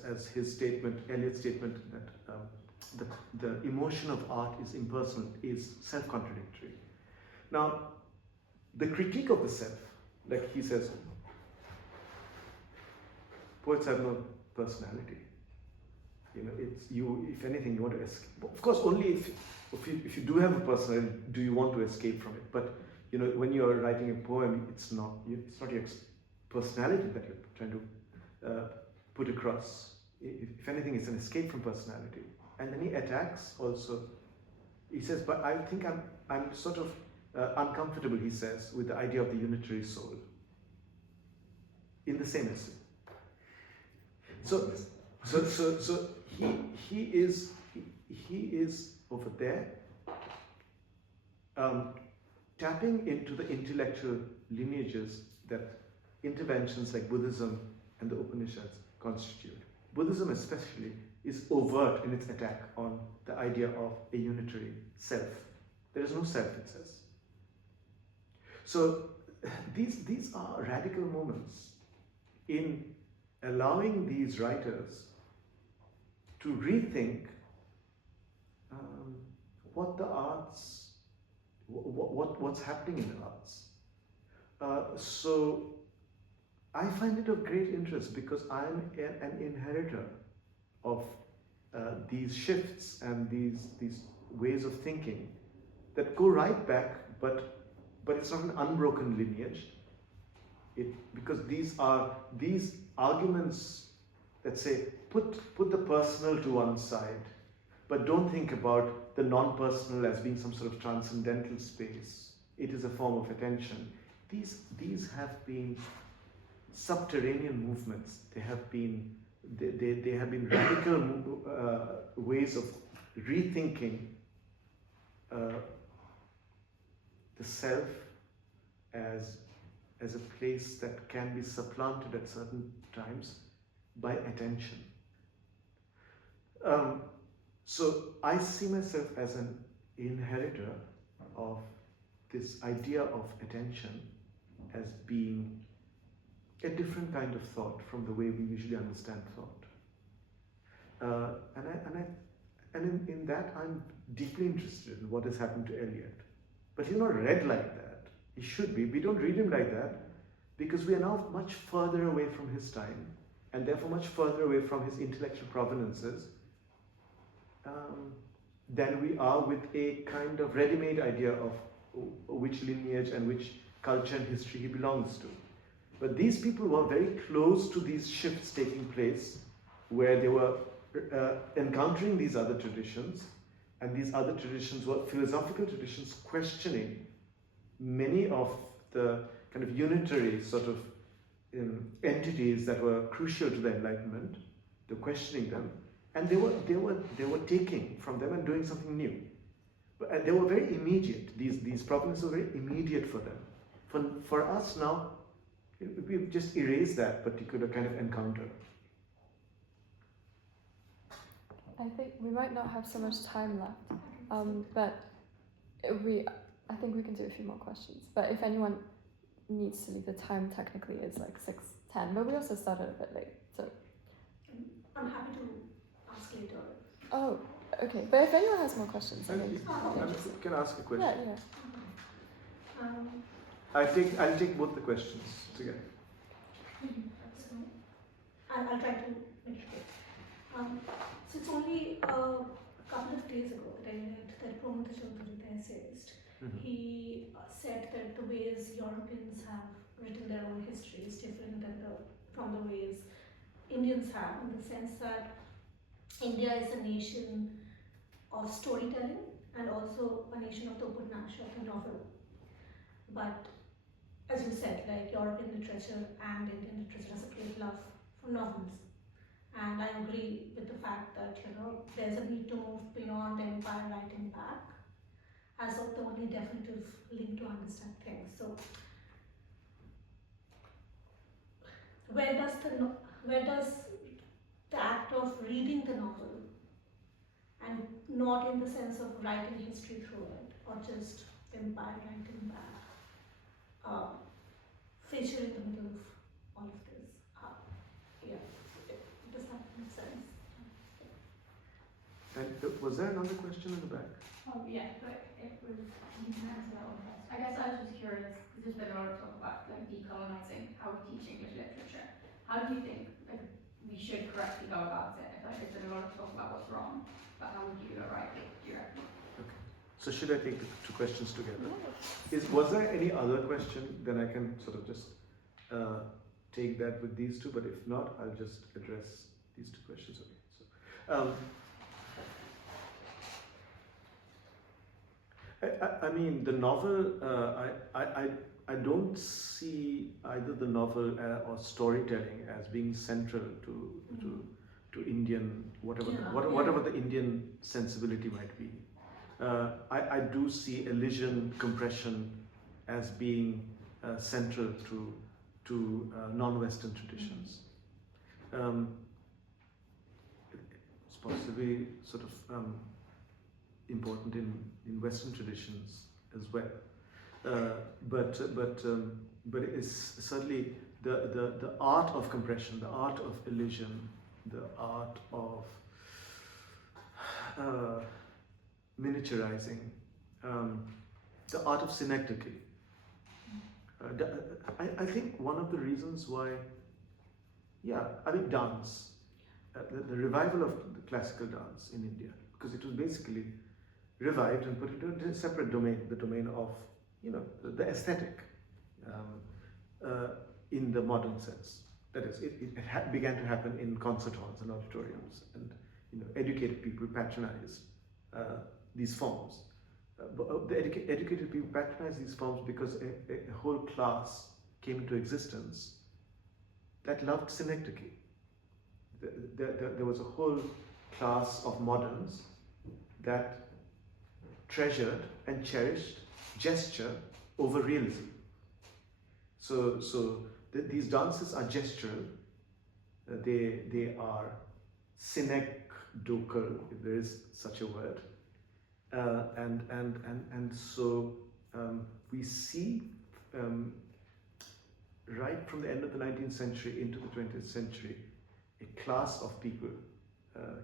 as his statement, Eliot's statement, that the emotion of art is impersonal, is self-contradictory. Now, the critique of the self, like he says, poets have no personality. It's you. If anything, you want to escape. Of course, only if you do have a personality, do you want to escape from it. But when you are writing a poem, it's not your personality that you're trying to put across. If anything, it's an escape from personality. And then he attacks also. He says, but I think I'm sort of uncomfortable, he says, with the idea of the unitary soul in the same essay. So he is over there tapping into the intellectual lineages that interventions like Buddhism and the Upanishads constitute. Buddhism especially is overt in its attack on the idea of a unitary self. There is no self, it says. So these are radical moments in allowing these writers to rethink what the arts, what's happening in the arts. So I find it of great interest because I'm an inheritor of these shifts and these ways of thinking that go right back, but it's not an unbroken lineage. Because these arguments that say, put the personal to one side, but don't think about the non-personal as being some sort of transcendental space. It is a form of attention. These have been subterranean movements. They have been radical ways of rethinking the self as a place that can be supplanted at certain times by attention. So I see myself as an inheritor of this idea of attention as being a different kind of thought from the way we usually understand thought. And in that, I'm deeply interested in what has happened to Eliot. But he's not read like that. He should be. We don't read him like that because we are now much further away from his time and therefore much further away from his intellectual provenances than we are with a kind of ready-made idea of which lineage and which culture and history he belongs to. But these people were very close to these shifts taking place where they were encountering these other traditions, and these other traditions were philosophical traditions questioning many of the kind of unitary sort of entities that were crucial to the Enlightenment. They're questioning them, and they were taking from them and doing something new. And they were very immediate. These problems were very immediate for them. For us now, we've just erased that particular kind of encounter. I think we might not have so much time left, but I think we can do a few more questions. But if anyone needs to leave, the time technically is like 6:10, but we also started a bit late, so. I'm happy to ask later. Oh, okay. But if anyone has more questions, I think. I can ask a question. Yeah. I'll take both the questions together. So, I'll try to make it quick. So it's only a couple of days ago that I read that Amit Chaudhuri, the essayist, he said that the ways Europeans have written their own history is different from the ways Indians have, in the sense that India is a nation of storytelling and also a nation of the Upanishads, of the novel. But as you said, like European literature and Indian literature has a great love for novels. And I agree with the fact that, there's a need to move beyond empire writing back as the only definitive link to understand things. So where does the act of reading the novel, and not in the sense of writing history through it, or just empire writing back, feature in the middle of all of this? Does that make sense? And was there another question in the back? Oh yeah, but it was, you can answer that one first. I guess I was just curious, because there's been a lot of talk about like decolonizing how we teach English literature. How do you think we should correctly go about it? There's been a lot of talk about what's wrong, but how would you go rightly, do you reckon? Okay. So should I take the two questions together? Was there any other question? Then I can sort of just take that with these two, but if not, I'll just address these two questions. Okay. So, I mean, the novel, I don't see either the novel or storytelling as being central to Indian, whatever the Indian sensibility might be. I do see elision, compression as being central to non-Western traditions. It's possibly sort of important in Western traditions as well, but it is certainly the art of compression, the art of elision, the art of miniaturizing, the art of synecdoche. I think one of the reasons why, dance, the revival of the classical dance in India, because it was basically revived and put into a separate domain, the domain of, the aesthetic in the modern sense. That is, it began to happen in concert halls and auditoriums, and educated people patronize these forms. The educated people patronize these forms because a whole class came into existence that loved synecdoche. There was a whole class of moderns that treasured and cherished gesture over realism. So these dances are gestural. They are synecdochal, if there is such a word. And so we see right from the end of the 19th century into the 20th century a class of people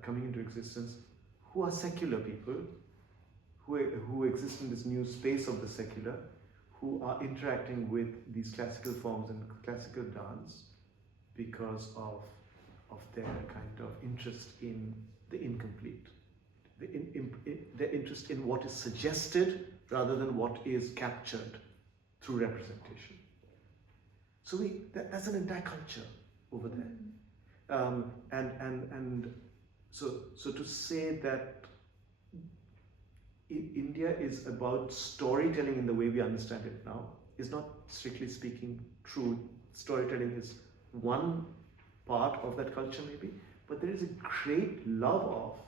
coming into existence who are secular people, who exist in this new space of the secular, who are interacting with these classical forms and classical dance because of their kind of interest in the incomplete, their interest in what is suggested rather than what is captured through representation. So that's an entire culture over there. And so to say that India is about storytelling in the way we understand it now is not strictly speaking true. Storytelling is one part of that culture maybe, but there is a great love of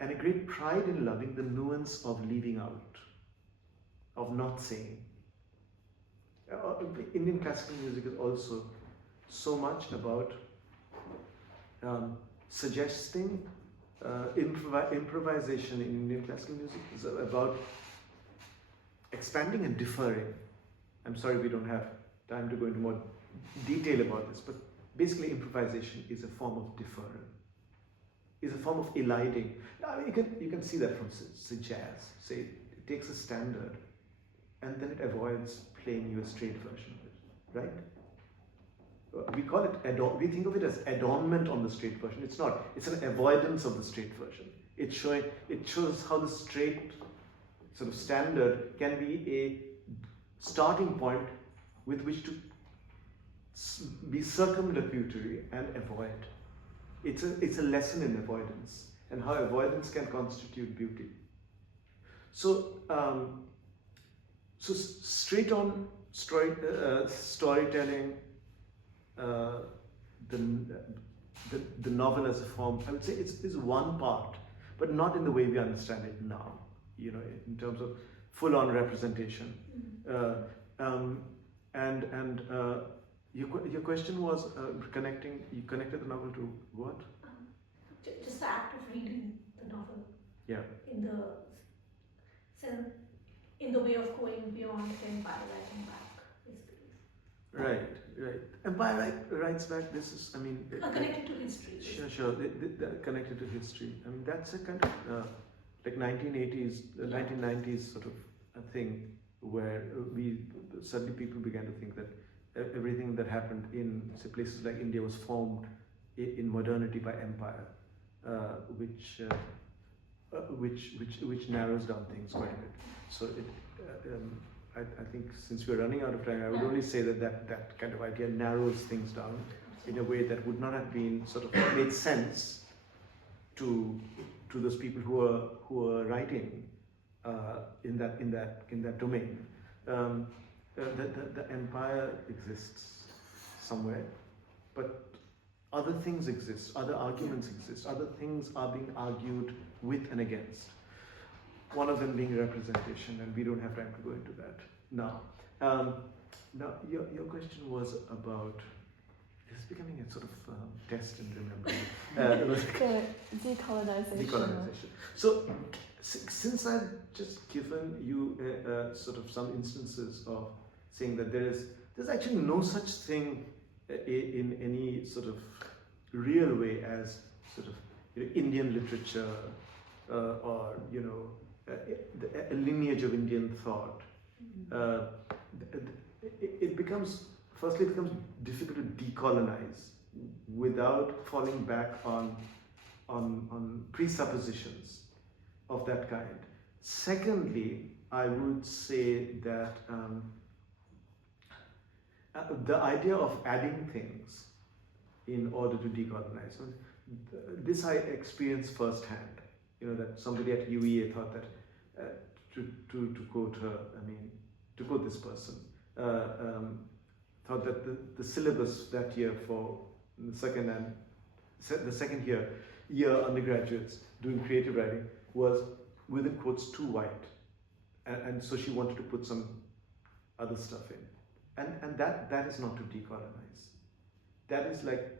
and a great pride in loving the nuance of leaving out, of not saying. Indian classical music is also so much about suggesting. Improvisation in Indian classical music is about expanding and deferring. I'm sorry we don't have time to go into more detail about this, but basically improvisation is a form of deferral, is a form of eliding. I mean, you can see that from say jazz. Say it takes a standard and then it avoids playing you a straight version of it, right? We call it, we think of it as adornment on the straight version. It's not. It's an avoidance of the straight version. It shows how the straight sort of standard can be a starting point with which to be circumlocutory and avoid. It's a lesson in avoidance and how avoidance can constitute beauty. So straight on storytelling. The novel as a form, I would say it's one part, but not in the way we understand it now, in terms of full-on representation. Your question was you connected the novel to what? Just the act of reading the novel. Yeah. In the way of going beyond and by writing back, basically. Right. And by writes back, this is, I mean... connected to history. Sure. They're connected to history. I mean, that's a kind of, like 1980s, 1990s sort of a thing where suddenly people began to think that everything that happened in, say, places like India was formed in modernity by empire, which narrows down things quite a bit. So I think since we're running out of time, I would only say that kind of idea narrows things down in a way that would not have been sort of made sense to those people who are writing in that domain. The empire exists somewhere, but other things exist, other arguments exist, other things are being argued with and against. One of them being representation, and we don't have time to go into that now. Now, your question was about. This is becoming a sort of test in remembering. The decolonization. Decolonization. So, since I've just given you sort of some instances of saying that there's actually no such thing in any sort of real way as sort of Indian literature or a lineage of Indian thought. It becomes difficult to decolonize without falling back on presuppositions of that kind. Secondly, I would say that the idea of adding things in order to decolonize. This I experienced firsthand. You know, that somebody at UEA thought that, to quote her, to quote this person, thought that the syllabus that year for the second year undergraduates doing creative writing was, within quotes, too white, and so she wanted to put some other stuff in, and that is not to decolonize. That is like,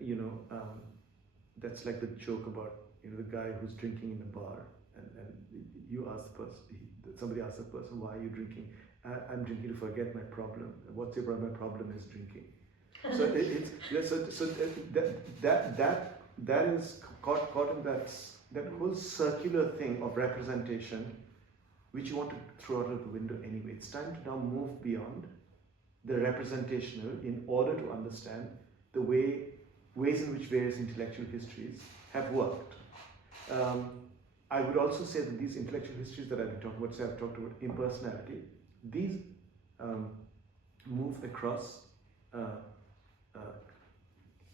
that's like the joke about, the guy who's drinking in a bar, and you ask the person, somebody asks the person, why are you drinking? I'm drinking to forget my problem. What's your problem? My problem is drinking. So that is caught in that whole circular thing of representation, which you want to throw out of the window anyway. It's time to now move beyond the representational in order to understand the ways in which various intellectual histories have worked. I would also say that these intellectual histories that I've been talking about, say I've talked about impersonality, these move across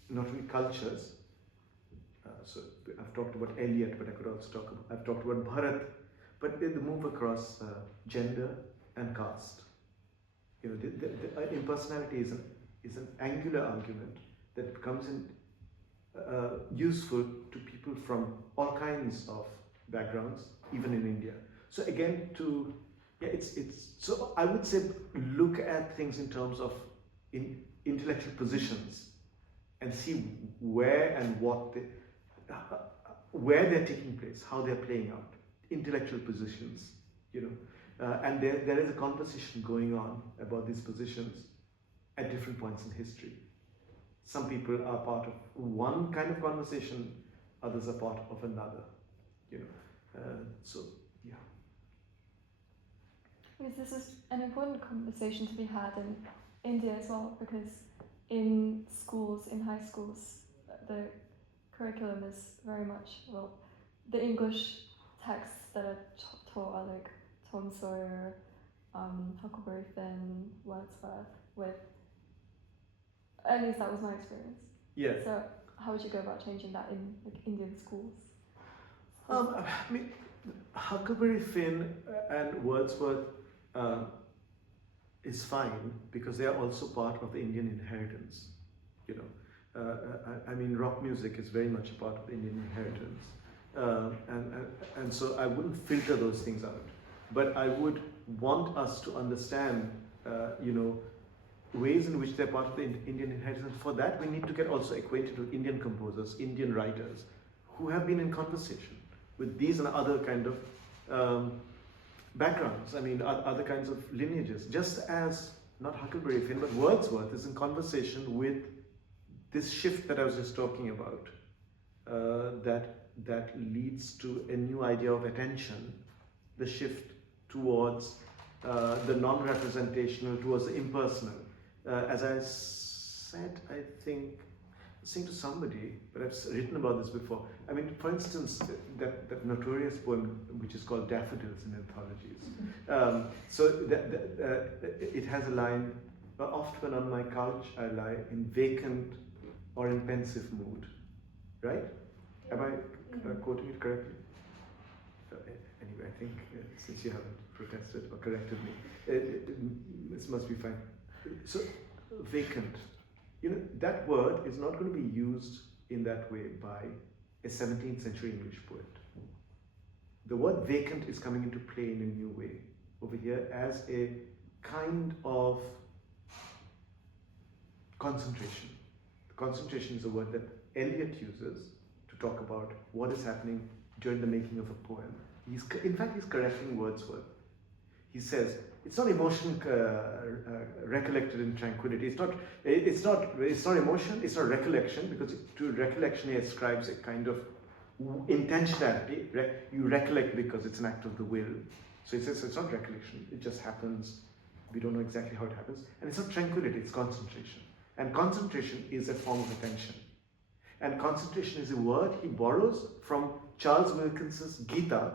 not only cultures. So I've talked about Eliot, but I've talked about Bharat, but they move across gender and caste. The impersonality is an angular argument that becomes useful to people from all kinds of backgrounds, even in India. So again, so I would say look at things in terms of intellectual positions and see where and where they're taking place, how they're playing out. Intellectual positions, and there is a conversation going on about these positions at different points in history. Some people are part of one kind of conversation, others are part of another, so yeah. Because this is an important conversation to be had in India as well, because in schools, in high schools, the curriculum is very much, the English texts that are taught are like Tom Sawyer, Huckleberry Finn, Wordsworth, at least that was my experience. Yeah. So how would you go about changing that in Indian schools? Huckleberry Finn and Wordsworth is fine because they are also part of the Indian inheritance. Rock music is very much a part of the Indian inheritance, and so I wouldn't filter those things out. But I would want us to understand, ways in which they're part of the Indian inheritance. For that, we need to get also acquainted with Indian composers, Indian writers, who have been in conversation with these and other kind of backgrounds. Other kinds of lineages. Just as, not Huckleberry Finn, but Wordsworth is in conversation with this shift that I was just talking about, that leads to a new idea of attention, the shift towards the non-representational, towards the impersonal. As I said, I think, saying to somebody, but I've written about this before. For instance, that notorious poem which is called Daffodils in Anthologies. It has a line, oft when on my couch I lie in vacant or in pensive mood. Right? Am I quoting it correctly? Anyway, I think since you haven't protested or corrected me, this must be fine. So, vacant. That word is not going to be used in that way by a 17th century English poet. The word vacant is coming into play in a new way over here as a kind of concentration. Concentration is a word that Eliot uses to talk about what is happening during the making of a poem. In fact, he's correcting Wordsworth. He says, it's not emotion recollected in tranquility. It's not emotion, it's not recollection, because to recollection he ascribes a kind of intentionality. You recollect because it's an act of the will. So he says it's not recollection, it just happens. We don't know exactly how it happens. And it's not tranquility, it's concentration. And concentration is a form of attention. And concentration is a word he borrows from Charles Wilkins's Gita,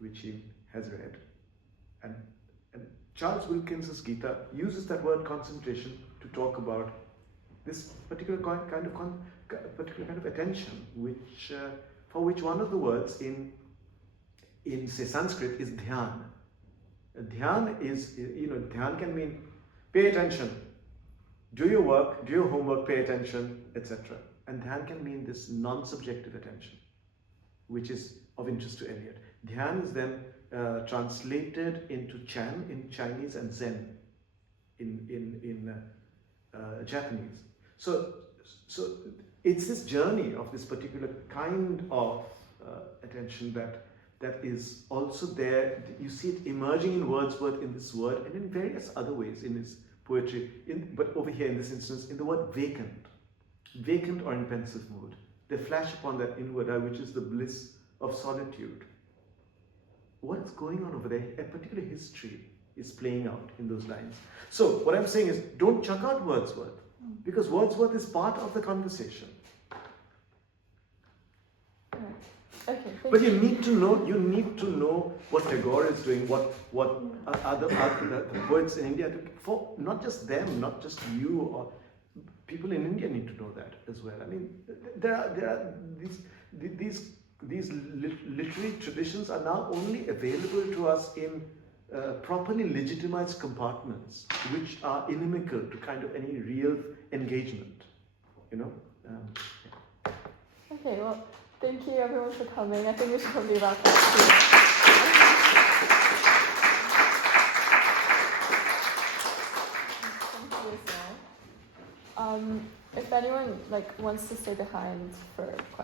which he has read. And Charles Wilkins's Gita uses that word concentration to talk about this particular kind of attention, which for which one of the words in say Sanskrit is dhyan. Dhyan is, dhyan can mean pay attention, do your work, do your homework, pay attention, etc. And dhyan can mean this non-subjective attention, which is of interest to Eliot. Dhyan is then translated into Chan in Chinese and Zen in Japanese. So it's this journey of this particular kind of attention that is also there. You see it emerging in Wordsworth in this word and in various other ways in his poetry, but over here in this instance in the word vacant or in pensive mood. They flash upon that inward eye, which is the bliss of solitude. What is going on over there? A particular history is playing out in those lines. So what I'm saying is, don't chuck out Wordsworth, because Wordsworth is part of the conversation. Okay, But you need to know what Tagore is doing, what other the poets in India do, for not just them, not just you, or people in India need to know that as well. I mean, there are these literary traditions are now only available to us in properly legitimized compartments, which are inimical to kind of any real engagement. Okay, well, thank you everyone for coming. I think we should probably wrap up here. Thank you as well. If anyone wants to stay behind for questions.